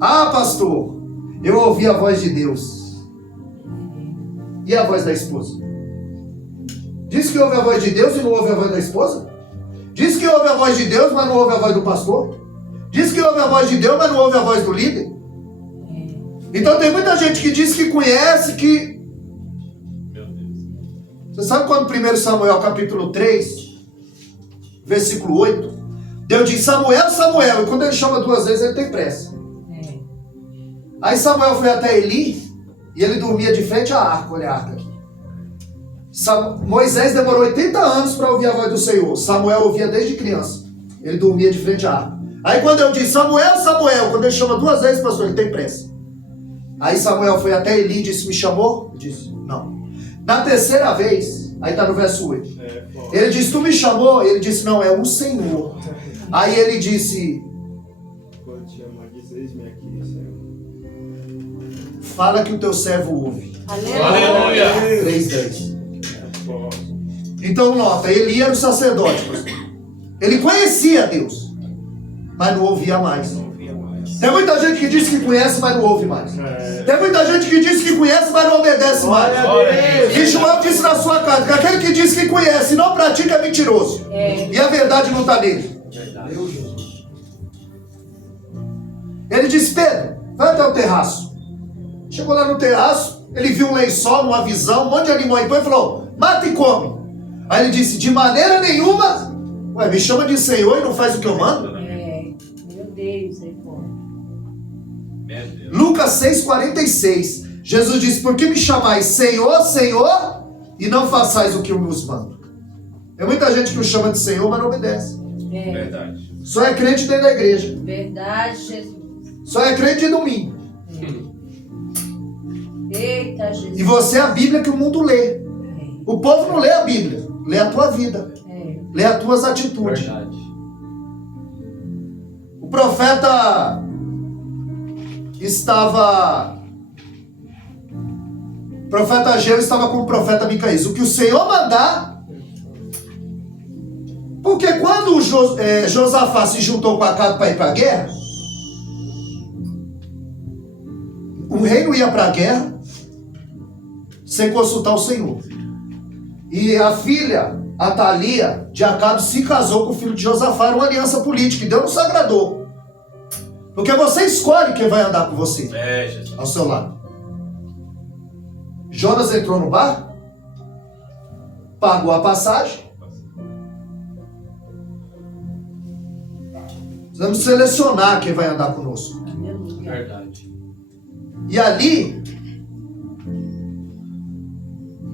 Ah, pastor, eu ouvi a voz de Deus. E a voz da esposa? Diz que ouve a voz de Deus e não ouve a voz da esposa? Diz que ouve a voz de Deus, mas não ouve a voz do pastor? Diz que ouve a voz de Deus, mas não ouve a voz do líder? Então tem muita gente que diz que conhece, que... Meu Deus. Você sabe quando 1 Samuel capítulo 3, versículo 8, Deus diz, Samuel, Samuel, e quando ele chama duas vezes ele tem pressa. É. Aí Samuel foi até Eli, e ele dormia de frente à arca, olha a arca aqui. Moisés demorou 80 anos para ouvir a voz do Senhor. Samuel ouvia desde criança. Ele dormia de frente à arca. Aí quando eu disse, Samuel, Samuel, quando ele chama duas vezes, pastor, ele tem pressa. Aí Samuel foi até Eli e disse, me chamou? Eu disse, não. Na terceira vez, aí está no verso 8. Ele disse, tu me chamou? Ele disse, não, é o Senhor. Aí ele disse, Quando te chamar, diz, eis-me aqui, Senhor. fala que o teu servo ouve. Aleluia. Aleluia. 3:10. Então nota, Eli era o sacerdote, pastor. Ele conhecia Deus, mas não ouvia mais. Tem muita gente que diz que conhece, mas não ouve mais. Tem muita gente que diz que conhece, mas não obedece mais. Glória a Deus. E João disse na sua carta que aquele que diz que conhece e não pratica é mentiroso. É. E a verdade não está nele. Ele disse, Pedro, vai até o terraço. Chegou lá no terraço, ele viu um lençol, uma visão, um monte de animal em pão e falou, mata e come. Aí ele disse, de maneira nenhuma Ué, me chama de Senhor e não faz o que eu mando? Meu Deus, é bom. Meu Deus. Lucas 6,46. Jesus disse: por que me chamais Senhor, Senhor, e não façais o que eu vos mando? Tem muita gente que o chama de Senhor, mas não obedece. Verdade. Só é crente dentro da igreja. Verdade, Jesus. Só é crente de domingo. Eita, Jesus. E você é a Bíblia que o mundo lê. O povo não lê a Bíblia, lê a tua vida, lê as tuas atitudes. Verdade. O profeta o profeta Ageu estava com o profeta Micaías. O que o Senhor mandar. Porque quando Josafá se juntou com Acabe para ir para a guerra, o rei não ia para a guerra sem consultar o Senhor. E a filha, Atalia, de Acabe, se casou com o filho de Josafá. Era uma aliança política e Deus não se agradou. Porque você escolhe quem vai andar com você, Jesus. ao seu lado. Jonas entrou no barco, pagou a passagem. Precisamos selecionar quem vai andar conosco. Aleluia. Verdade. E ali,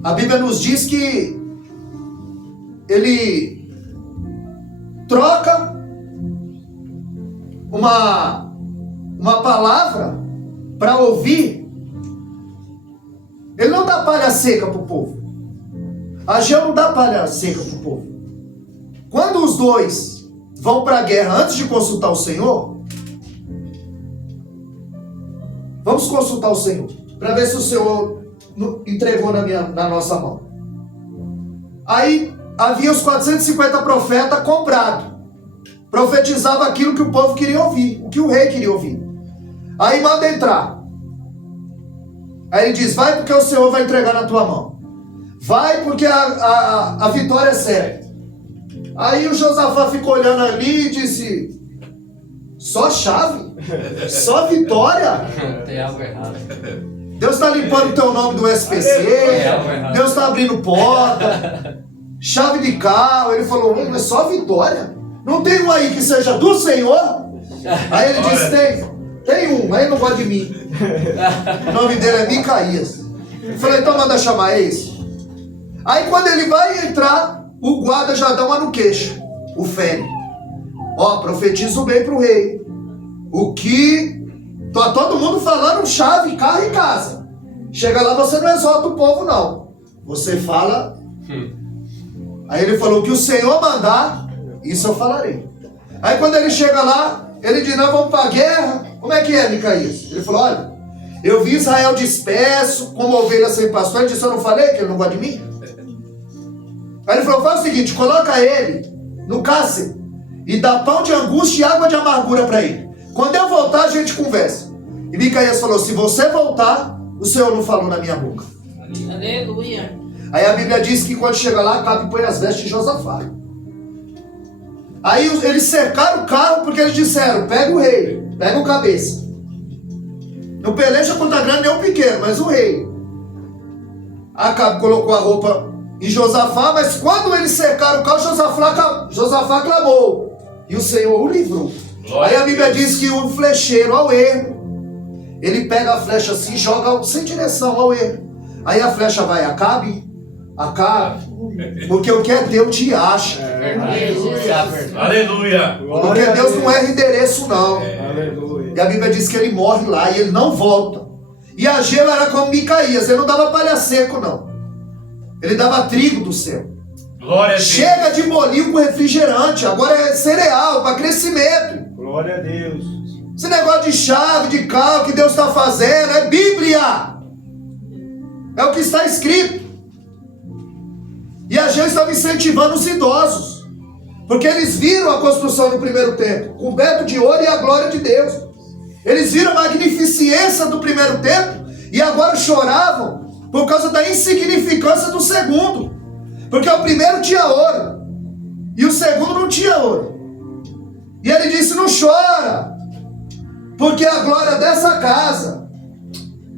a Bíblia nos diz que ele troca uma palavra para ouvir. Ele não dá palha seca para o povo. Ageu não dá palha seca para o povo. Quando os dois vão para a guerra antes de consultar o Senhor, vamos consultar o Senhor, para ver se o Senhor entregou na nossa mão. Aí havia os 450 profetas comprados. Profetizava aquilo que o povo queria ouvir, o que o rei queria ouvir. Aí manda entrar. Aí ele diz: vai porque o Senhor vai entregar na tua mão. Vai porque a vitória é certa. Aí o Josafá ficou olhando ali e disse: só chave? Só vitória? Tem algo errado. Deus está limpando o teu nome do SPC. Deus está abrindo porta. Chave de carro. Ele falou: mas só vitória? Não tem um aí que seja do Senhor? Aí ele disse: tem um, mas ele não gosta de mim. O nome dele é Micaías. Eu falei: então manda chamar esse. Aí quando ele vai entrar, o guarda já dá uma no queixo, o fere. Ó, profetizo bem pro rei. O que tá todo mundo falando chave, carro e casa. Chega lá, você não exalta o povo, não. Você fala. Aí ele falou: o que o Senhor mandar, isso eu falarei. Aí quando ele chega lá, ele diz: nós vamos para a guerra. Como é que é, Micaías? Ele falou: olha, eu vi Israel disperso, como ovelha sem pastor. Ele disse: eu não falei que ele não gosta de mim? Aí ele falou: faz o seguinte, coloca ele no cárcere e dá pão de angústia e água de amargura para ele. Quando eu voltar, a gente conversa. E Micaías falou: se você voltar, o Senhor não falou na minha boca. Aleluia. Aí a Bíblia diz que quando chega lá, Acabe põe as vestes de Josafá. Aí eles cercaram o carro porque eles disseram: pega o rei, pega o cabeça. Não peleja contra grande nem o pequeno, mas o rei. Acabe colocou a roupa em Josafá, mas quando eles cercaram o carro, Josafá clamou. E o Senhor o livrou. Aí a Bíblia diz que o flecheiro, ao erro, ele pega a flecha assim e joga sem direção ao erro. Aí a flecha vai a Acabe, porque o que é Deus te acha. Aleluia. Porque Deus não erra endereço, não. Aleluia. E a Bíblia diz que ele morre lá e ele não volta. E Ageu era como Micaías, ele não dava palha seco, não. Ele dava trigo do céu. Glória a Deus. Chega de bolinho com refrigerante, agora é cereal para crescimento. Glória a Deus. Esse negócio de chave, de carro que Deus está fazendo é Bíblia. É o que está escrito. E Ageu estava incentivando os idosos, porque eles viram a construção no primeiro templo, coberto de ouro e a glória de Deus. Eles viram a magnificência do primeiro templo e agora choravam por causa da insignificância do segundo. Porque o primeiro tinha ouro e o segundo não tinha ouro. E ele disse: não chora, porque a glória dessa casa,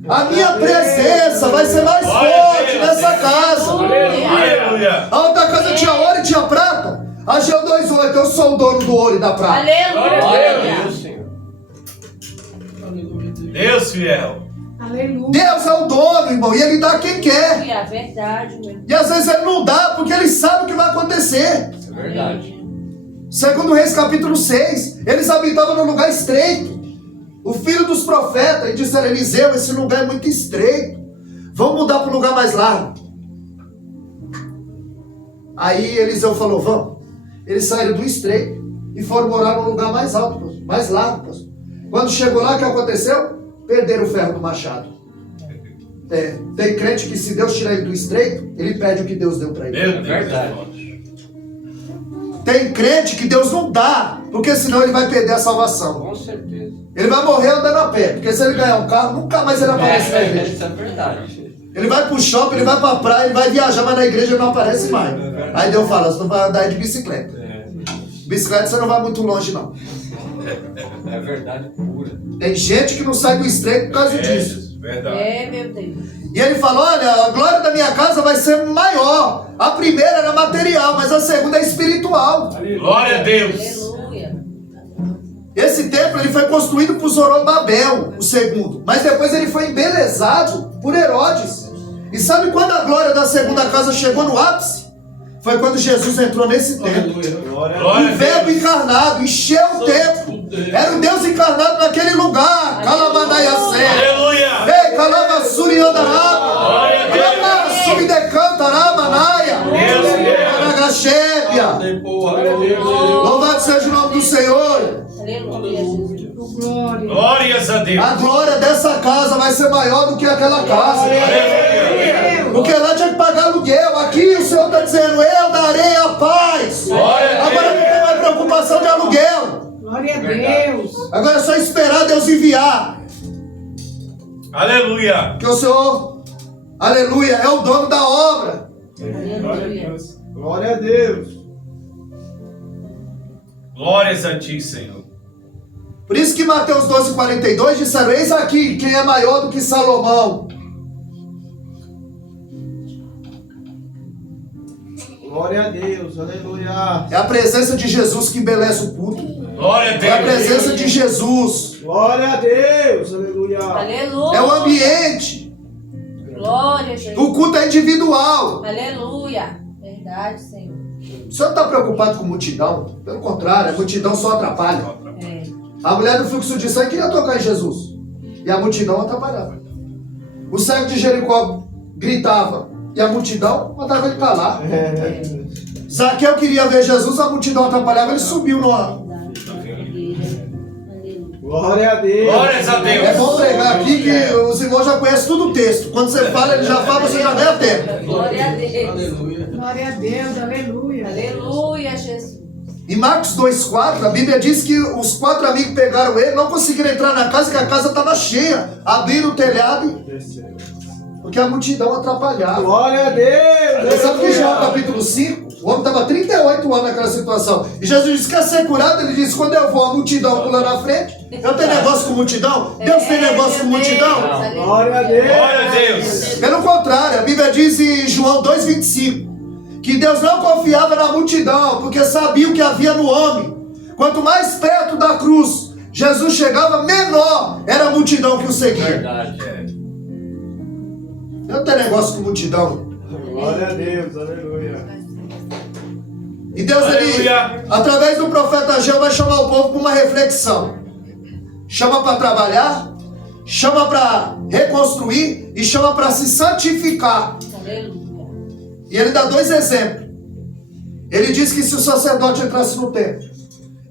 a minha presença vai ser mais forte nessa casa. Aleluia. A outra casa tinha ouro e tinha prata, Ageu 2:8, eu sou o dono do ouro e da prata. Aleluia. Senhor. Deus fiel. Aleluia. Deus é o dono, irmão, e Ele dá a quem quer. Aleluia. Verdade, meu. E às vezes Ele não dá porque Ele sabe o que vai acontecer. É verdade. Segundo Reis capítulo 6, eles habitavam num lugar estreito. O filho dos profetas, e disse a Eliseu, esse lugar é muito estreito. Vamos mudar para um lugar mais largo. Aí Eliseu falou, vamos. Eles saíram do estreito e foram morar num lugar mais alto, pastor, mais largo, pastor. Quando chegou lá, o que aconteceu? Perderam o ferro do machado. Tem crente que se Deus tirar ele do estreito, ele perde o que Deus deu para ele. Meu Deus. Verdade. Tem crente que Deus não dá, porque senão ele vai perder a salvação. Com certeza. Ele vai morrer andando a pé, porque se ele ganhar um carro, nunca mais ele aparece na igreja. Isso é verdade. Ele vai pro shopping, ele vai pra praia, ele vai viajar, mas na igreja ele não aparece mais. Aí Deus fala, você não vai andar de bicicleta. Bicicleta você não vai muito longe, não. É verdade pura. Tem gente que não sai do estreito por causa disso. Verdade. Meu Deus. E ele falou, olha, a glória da minha casa vai ser maior. A primeira era material, mas a segunda é espiritual. Glória a Deus. Aleluia. Esse templo ele foi construído por Zorobabel, o segundo. Mas depois ele foi embelezado por Herodes. E sabe quando a glória da segunda casa chegou no ápice? Foi quando Jesus entrou nesse templo. Glória O a verbo Deus. encarnado encheu o templo. Era o Deus encarnado naquele lugar. Calamanaiacé. Aleluia. Ei, Calamassuriandaraba. Glória a Deus. Subdecantaramanaya. Deus fiel. Aragachébia. Louvado seja o nome do Senhor. Aleluia, Jesus. Glória. Glórias a Deus. A glória dessa casa vai ser maior do que aquela casa. Aleluia. Porque lá tinha que pagar aluguel. Aqui o Senhor está dizendo, eu darei a paz. Glória a Agora não Deus. tem mais preocupação de aluguel. Glória a Deus. Agora é só esperar Deus enviar. Aleluia. Porque o Senhor, aleluia, é o dono da obra. Aleluia. Glória a Deus. Glórias a ti, Senhor. Por isso que Mateus 12:42 disseram, eis aqui quem é maior do que Salomão. Glória a Deus. Aleluia. É a presença de Jesus que embeleza o culto. Glória a É a Deus. presença de Jesus. Glória a Deus. Aleluia. Aleluia. É o ambiente. Glória, Jesus. O culto é individual. Aleluia. Verdade, Senhor. O senhor está preocupado com multidão? Pelo contrário, a multidão só atrapalha. É. A mulher do fluxo de sangue queria tocar em Jesus. E a multidão atrapalhava. O cego de Jericó gritava. E a multidão mandava ele calar. Zaqueu queria ver Jesus, a multidão atrapalhava, ele subiu no ar. Aleluia. Glória a Deus. Glórias a Deus. É bom pregar aqui que os irmãos já conhecem tudo o texto. Quando você fala, ele já fala, você já ganha tempo. Glória a Deus. Glória a Deus. Aleluia. Aleluia, Jesus. Em Marcos 2,4, a Bíblia diz que os 4 amigos pegaram ele, não conseguiram entrar na casa, que a casa estava cheia. Abriram o telhado, porque a multidão atrapalhava. Glória a Deus. Você sabe que João capítulo 5, o homem estava 38 anos naquela situação. E Jesus disse, quer ser curado? Ele disse, quando eu vou, a multidão pula na frente. Eu tenho negócio com multidão? Deus tem negócio com multidão? Glória a Deus. Glória a Deus. Pelo contrário, a Bíblia diz em João 2,25 que Deus não confiava na multidão, porque sabia o que havia no homem. Quanto mais perto da cruz Jesus chegava, menor era a multidão que o seguia. Verdade. Eu não tenho negócio com multidão. Glória a Deus. Aleluia. E Deus, ele, Aleluia. através do profeta Ageu, vai chamar o povo para uma reflexão. Chama para trabalhar, chama para reconstruir e chama para se santificar. Aleluia. E ele dá 2 exemplos. Ele diz que se o sacerdote entrasse no templo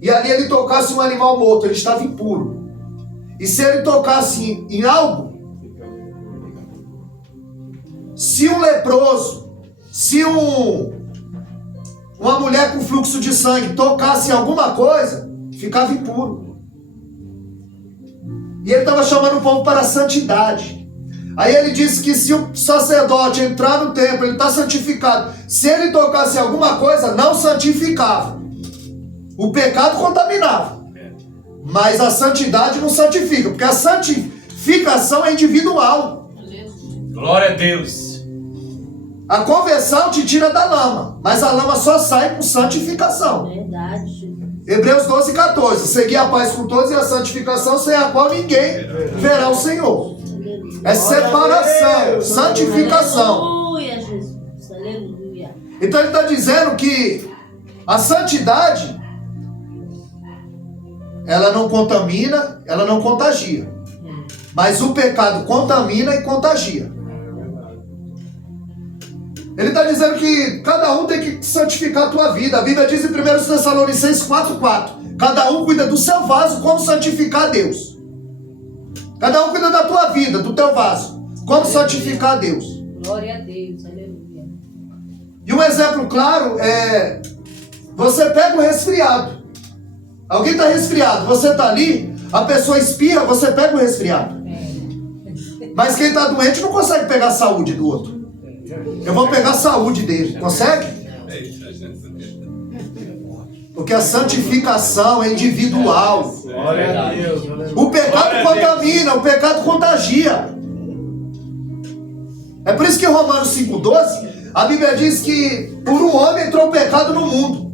e ali ele tocasse um animal morto, ele estava impuro. E se ele tocasse em algo, se um leproso, se uma mulher com fluxo de sangue tocasse em alguma coisa, ficava impuro. E ele estava chamando o povo para a santidade. Aí ele disse que se o sacerdote entrar no templo, ele está santificado. Se ele tocasse em alguma coisa, não santificava. O pecado contaminava. Mas a santidade não santifica, porque a santificação é individual. Glória a Deus. A conversão te tira da lama, mas a lama só sai com santificação. Verdade, Jesus. Hebreus 12, 14. Seguir a paz com todos e a santificação, sem a qual ninguém verá o Senhor. É separação, santificação. Aleluia, Jesus. Aleluia. Então ele está dizendo que a santidade, ela não contamina, ela não contagia. Mas o pecado contamina e contagia. Ele está dizendo que cada um tem que santificar a tua vida. A Bíblia diz em 1 Tessalonicenses 4:4. Cada um cuida do seu vaso, como santificar a Deus. Cada um cuida da tua vida, do teu vaso, como santificar a Deus. Glória a Deus. Aleluia. E um exemplo claro é: você pega um resfriado. Alguém está resfriado, você está ali, a pessoa espirra, você pega o resfriado. Mas quem está doente não consegue pegar a saúde do outro. Eu vou pegar a saúde dele. Consegue? Porque a santificação é individual. Glória a Deus. O pecado contamina, o pecado contagia. É por isso que em Romanos 5,12, a Bíblia diz que por um homem entrou o pecado no mundo.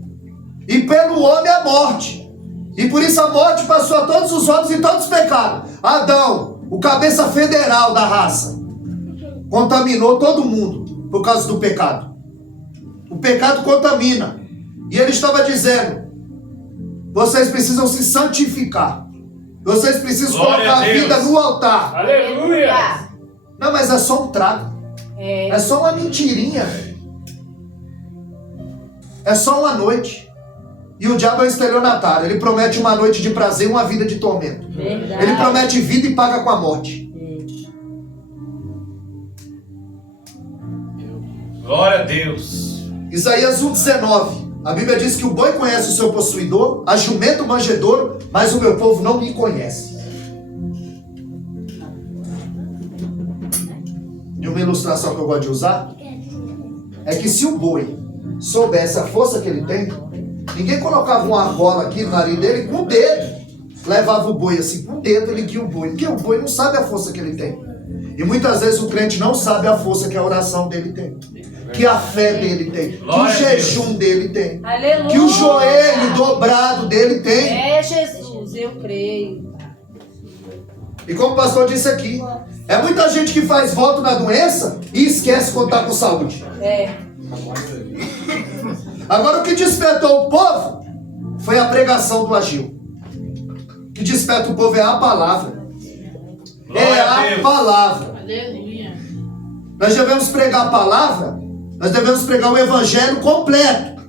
E pelo homem a morte. E por isso a morte passou a todos os homens e todos os pecados. Adão, o cabeça federal da raça, contaminou todo mundo por causa do pecado. O pecado contamina. E ele estava dizendo: vocês precisam se santificar. Vocês precisam Glória colocar a a Deus. vida no altar. Aleluia. Não, mas é só um trago. É só uma mentirinha. É só uma noite. E o diabo é um estelionatário. Ele promete uma noite de prazer e uma vida de tormento. Verdade. Ele promete vida e paga com a morte. Glória a Deus. Isaías 1,19. A Bíblia diz que o boi conhece o seu possuidor, a jumenta o manjedouro, mas o meu povo não me conhece. E uma ilustração que eu gosto de usar é que se o boi soubesse a força que ele tem, ninguém colocava uma argola aqui no nariz dele com o dedo. Levava o boi assim, com o dedo ele guia o boi. Porque o boi não sabe a força que ele tem. E muitas vezes o crente não sabe a força que a oração dele tem. Que a fé dele tem. Que o Glória a jejum dele tem. Aleluia. Que o joelho dobrado dele tem. É, Jesus, eu creio. E como o pastor disse aqui, é muita gente que faz voto na doença e esquece de contar com saúde. É. Agora o que despertou o povo foi a pregação do Agil. O que desperta o povo é a palavra. É Glória a a Deus. palavra. Aleluia. Nós devemos pregar a palavra, nós devemos pregar o evangelho completo.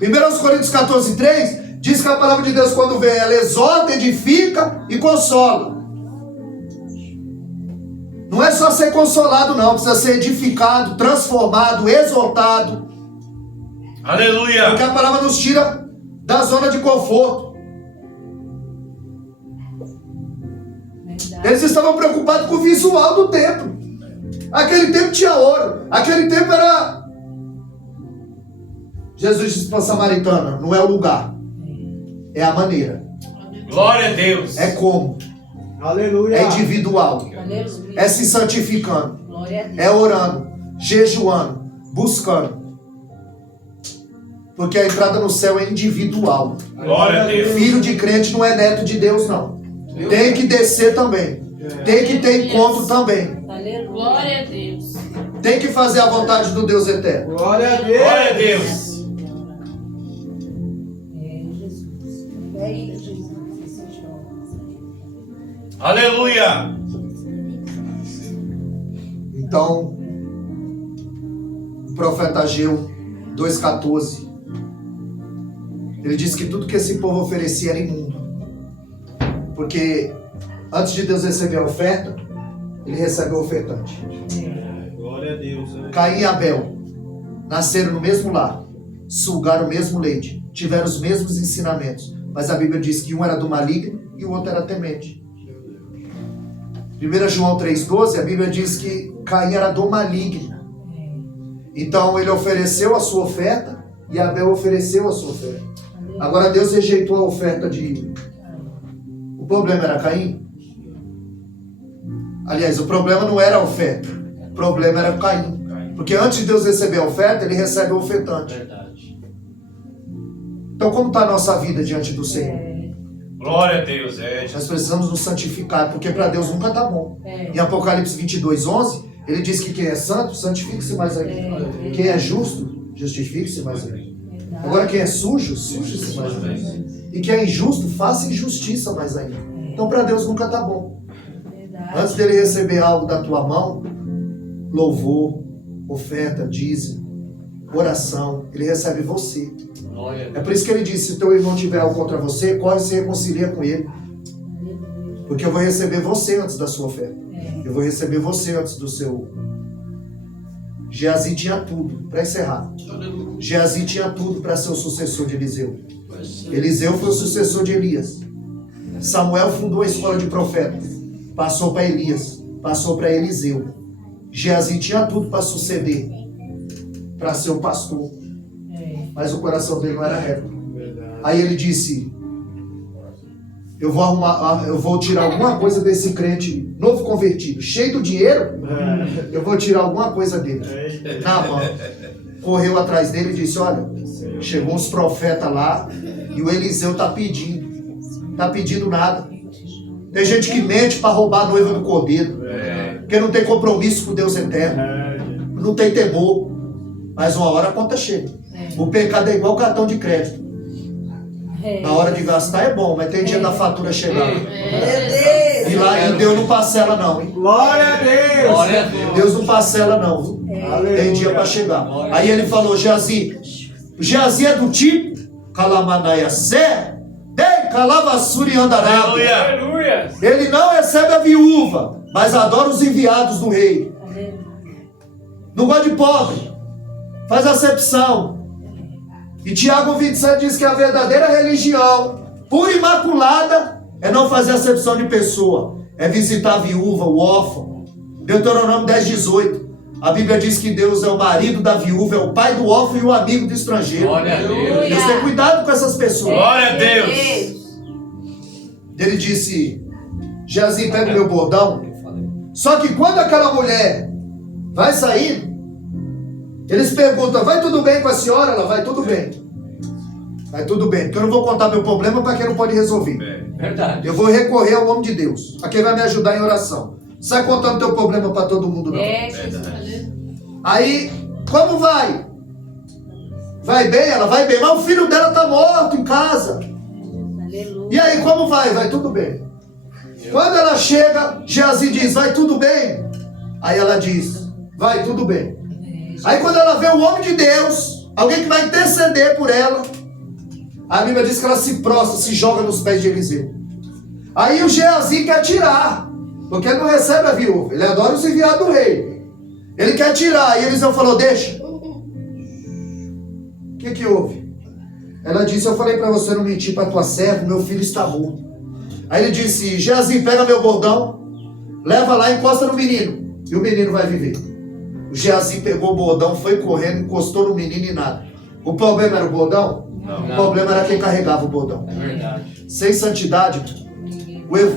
1 Coríntios 14:3 diz que a palavra de Deus, quando vem, ela exorta, edifica e consola. Não é só ser consolado, não. Precisa ser edificado, transformado, exortado. Aleluia. Porque a palavra nos tira da zona de conforto. Eles estavam preocupados com o visual do templo. Aquele templo tinha ouro. Aquele templo era... Jesus disse para a samaritana: não é o lugar, é a maneira. Glória a Deus. É como. Aleluia. É individual. Aleluia. É se santificando. Glória a Deus. É orando, jejuando, buscando. Porque a entrada no céu é individual. Glória a Deus. Filho de crente não é neto de Deus, não. Tem que descer também. Tem que ter encontro também. Aleluia. Glória a Deus. Tem que fazer a vontade do Deus eterno. Glória a Deus. Glória a Deus. É, Jesus. É isso, Jesus. Aleluia. Então, o profeta Ageu 2,14, ele disse que tudo que esse povo oferecia era imundo. Porque antes de Deus receber a oferta, ele recebe o ofertante. Glória a Deus. Caim e Abel nasceram no mesmo lar, sugaram o mesmo leite, tiveram os mesmos ensinamentos, mas a Bíblia diz que um era do maligno e o outro era temente. 1 João 3,12, a Bíblia diz que Caim era do maligno. Então ele ofereceu a sua oferta e Abel ofereceu a sua oferta. Agora Deus rejeitou a oferta de... O problema era Caim? Aliás, o problema não era a oferta, o problema era Caim. Porque antes de Deus receber a oferta, ele recebe o ofertante. Verdade. Então como está a nossa vida diante do Senhor? Glória a Deus, Nós precisamos nos santificar, porque para Deus nunca está bom. Em Apocalipse 22:11, ele diz que quem é santo, santifique-se mais ainda. Quem é justo, justifique-se mais ainda. Agora quem é sujo, suje-se mais ainda. E quem é injusto, faça injustiça mais ainda. Então para Deus nunca está bom. Antes dele receber algo da tua mão, louvor, oferta, dízimo, oração, ele recebe você. É por isso que ele disse, se teu irmão tiver algo contra você, corre e se reconcilia com ele. Porque eu vou receber você antes da sua oferta. Eu vou receber você antes do seu... Geazi tinha tudo, para encerrar. Geazi tinha tudo para ser o sucessor de Eliseu. Eliseu foi o sucessor de Elias. Samuel fundou a escola de profetas. Passou para Elias, passou para Eliseu. Geazi tinha tudo para suceder, para ser o pastor. Mas o coração dele não era reto. Aí ele disse, eu vou tirar alguma coisa desse crente novo convertido, cheio do dinheiro, eu vou tirar alguma coisa dele. Na mão. Correu atrás dele e disse, olha, chegou uns profetas lá e o Eliseu tá pedindo nada. Tem gente que mente para roubar a noiva do cordeiro, porque não tem compromisso com Deus eterno, não tem temor, mas uma hora a conta chega. O pecado é igual cartão de crédito. Na hora de gastar é bom, mas tem dia da fatura chegar. E lá e Deus não parcela não, hein? Glória a Deus! Deus não parcela não. Tem dia para chegar. Aí ele falou, Geazi é do tipo Calamanaya Sé, Dei Calavassuri Andará. Aleluia. Ele não recebe a viúva, mas adora os enviados do rei. Não gosta de pobre. Faz acepção. E Tiago 27 diz que a verdadeira religião, pura e imaculada, é não fazer acepção de pessoa. É visitar a viúva, o órfão. Deuteronômio 10:18. A Bíblia diz que Deus é o marido da viúva, é o pai do órfão e o amigo do estrangeiro. Glória a Deus. Deus tem cuidado com essas pessoas. Glória a Deus. Ele disse, Geazi, pega o meu bordão. Só que quando aquela mulher vai sair, eles perguntam, vai tudo bem com a senhora? Ela, vai tudo bem. Vai tudo bem, porque eu não vou contar meu problema para quem não pode resolver. Verdade. Eu vou recorrer ao homem de Deus, a quem vai me ajudar em oração. Sai contando teu problema para todo mundo, não. Aí, como vai? Vai bem? Ela vai bem, mas o filho dela está morto em casa. E aí, como vai? Vai tudo bem. Quando ela chega, Geazi diz, vai tudo bem? Aí ela diz, vai tudo bem. Aí quando ela vê o homem de Deus, alguém que vai interceder por ela, a Bíblia diz que ela se prostra, se joga nos pés de Eliseu. Aí o Geazi quer tirar, porque ele não recebe a viúva, ele adora os enviados do rei. Ele quer tirar, aí Eliseu falou, deixa. O que houve? Ela disse, eu falei para você não mentir para tua serva, meu filho está morto. Aí ele disse, Geazi, pega meu bordão, leva lá e encosta no menino, e o menino vai viver. O Geazi pegou o bordão, foi correndo, encostou no menino e nada. O problema era o bordão? Não. O problema era quem carregava o bordão. É verdade. Sem santidade,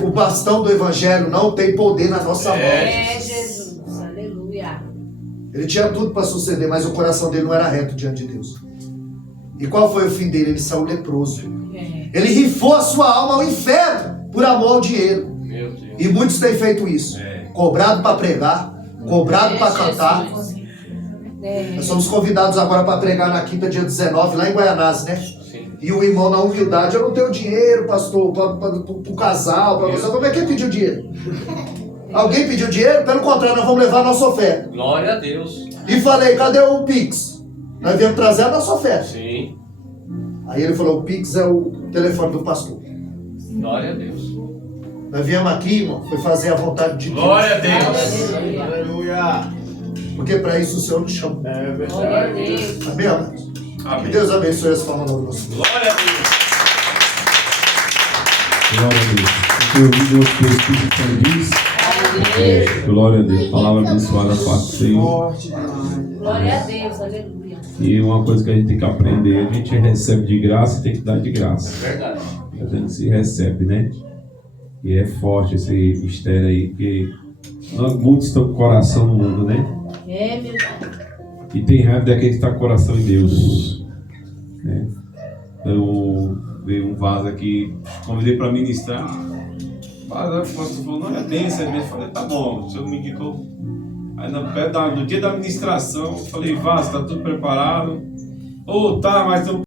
o bastão do evangelho não tem poder na nossa mão. Jesus, aleluia. Ele tinha tudo para suceder, mas o coração dele não era reto diante de Deus. E qual foi o fim dele? Ele saiu leproso. Ele rifou a sua alma ao inferno por amor ao dinheiro. Meu Deus. E muitos têm feito isso. Cobrado para pregar, cobrado para cantar. Nós somos convidados agora para pregar na quinta, dia 19, lá em Guaianazes, né? Sim. E o irmão na humildade, eu não tenho dinheiro, pastor, para o casal, para você. Como é que pediu dinheiro? Alguém pediu dinheiro? Pelo contrário, nós vamos levar a nossa oferta. Glória a Deus. E falei, cadê o Pix? Nós viemos trazer a nossa oferta. Sim. Aí ele falou, o Pix é o telefone do pastor. Glória a Deus. Nós viemos aqui, irmão, foi fazer a vontade de Deus. Glória a Deus. Aleluia! Porque para isso o Senhor nos chama. É Glória a verdade. Deus. Amém, amados? Que Amém. Deus abençoe essa forma nova do nosso Deus. Glória a Deus. Glória a Deus. Eu ouvi Deus que o Espírito Santo diz. Glória a Deus. Palavra abençoada da parte do Senhor. Forte demais. Glória a Deus, aleluia. E uma coisa que a gente tem que aprender, a gente recebe de graça e tem que dar de graça. Verdade. A gente se recebe, né? E é forte esse mistério aí, porque muitos estão com o coração no mundo, né? Meu Pai. E tem raiva daquele que está com o coração em Deus. Né? Eu veio um vaso aqui, convidei para ministrar. O pastor falou, não, é bênção, é bênção. Eu falei, tá bom, o senhor me indicou. Aí no dia da ministração, eu falei, vaso, está tudo preparado? Tá, mas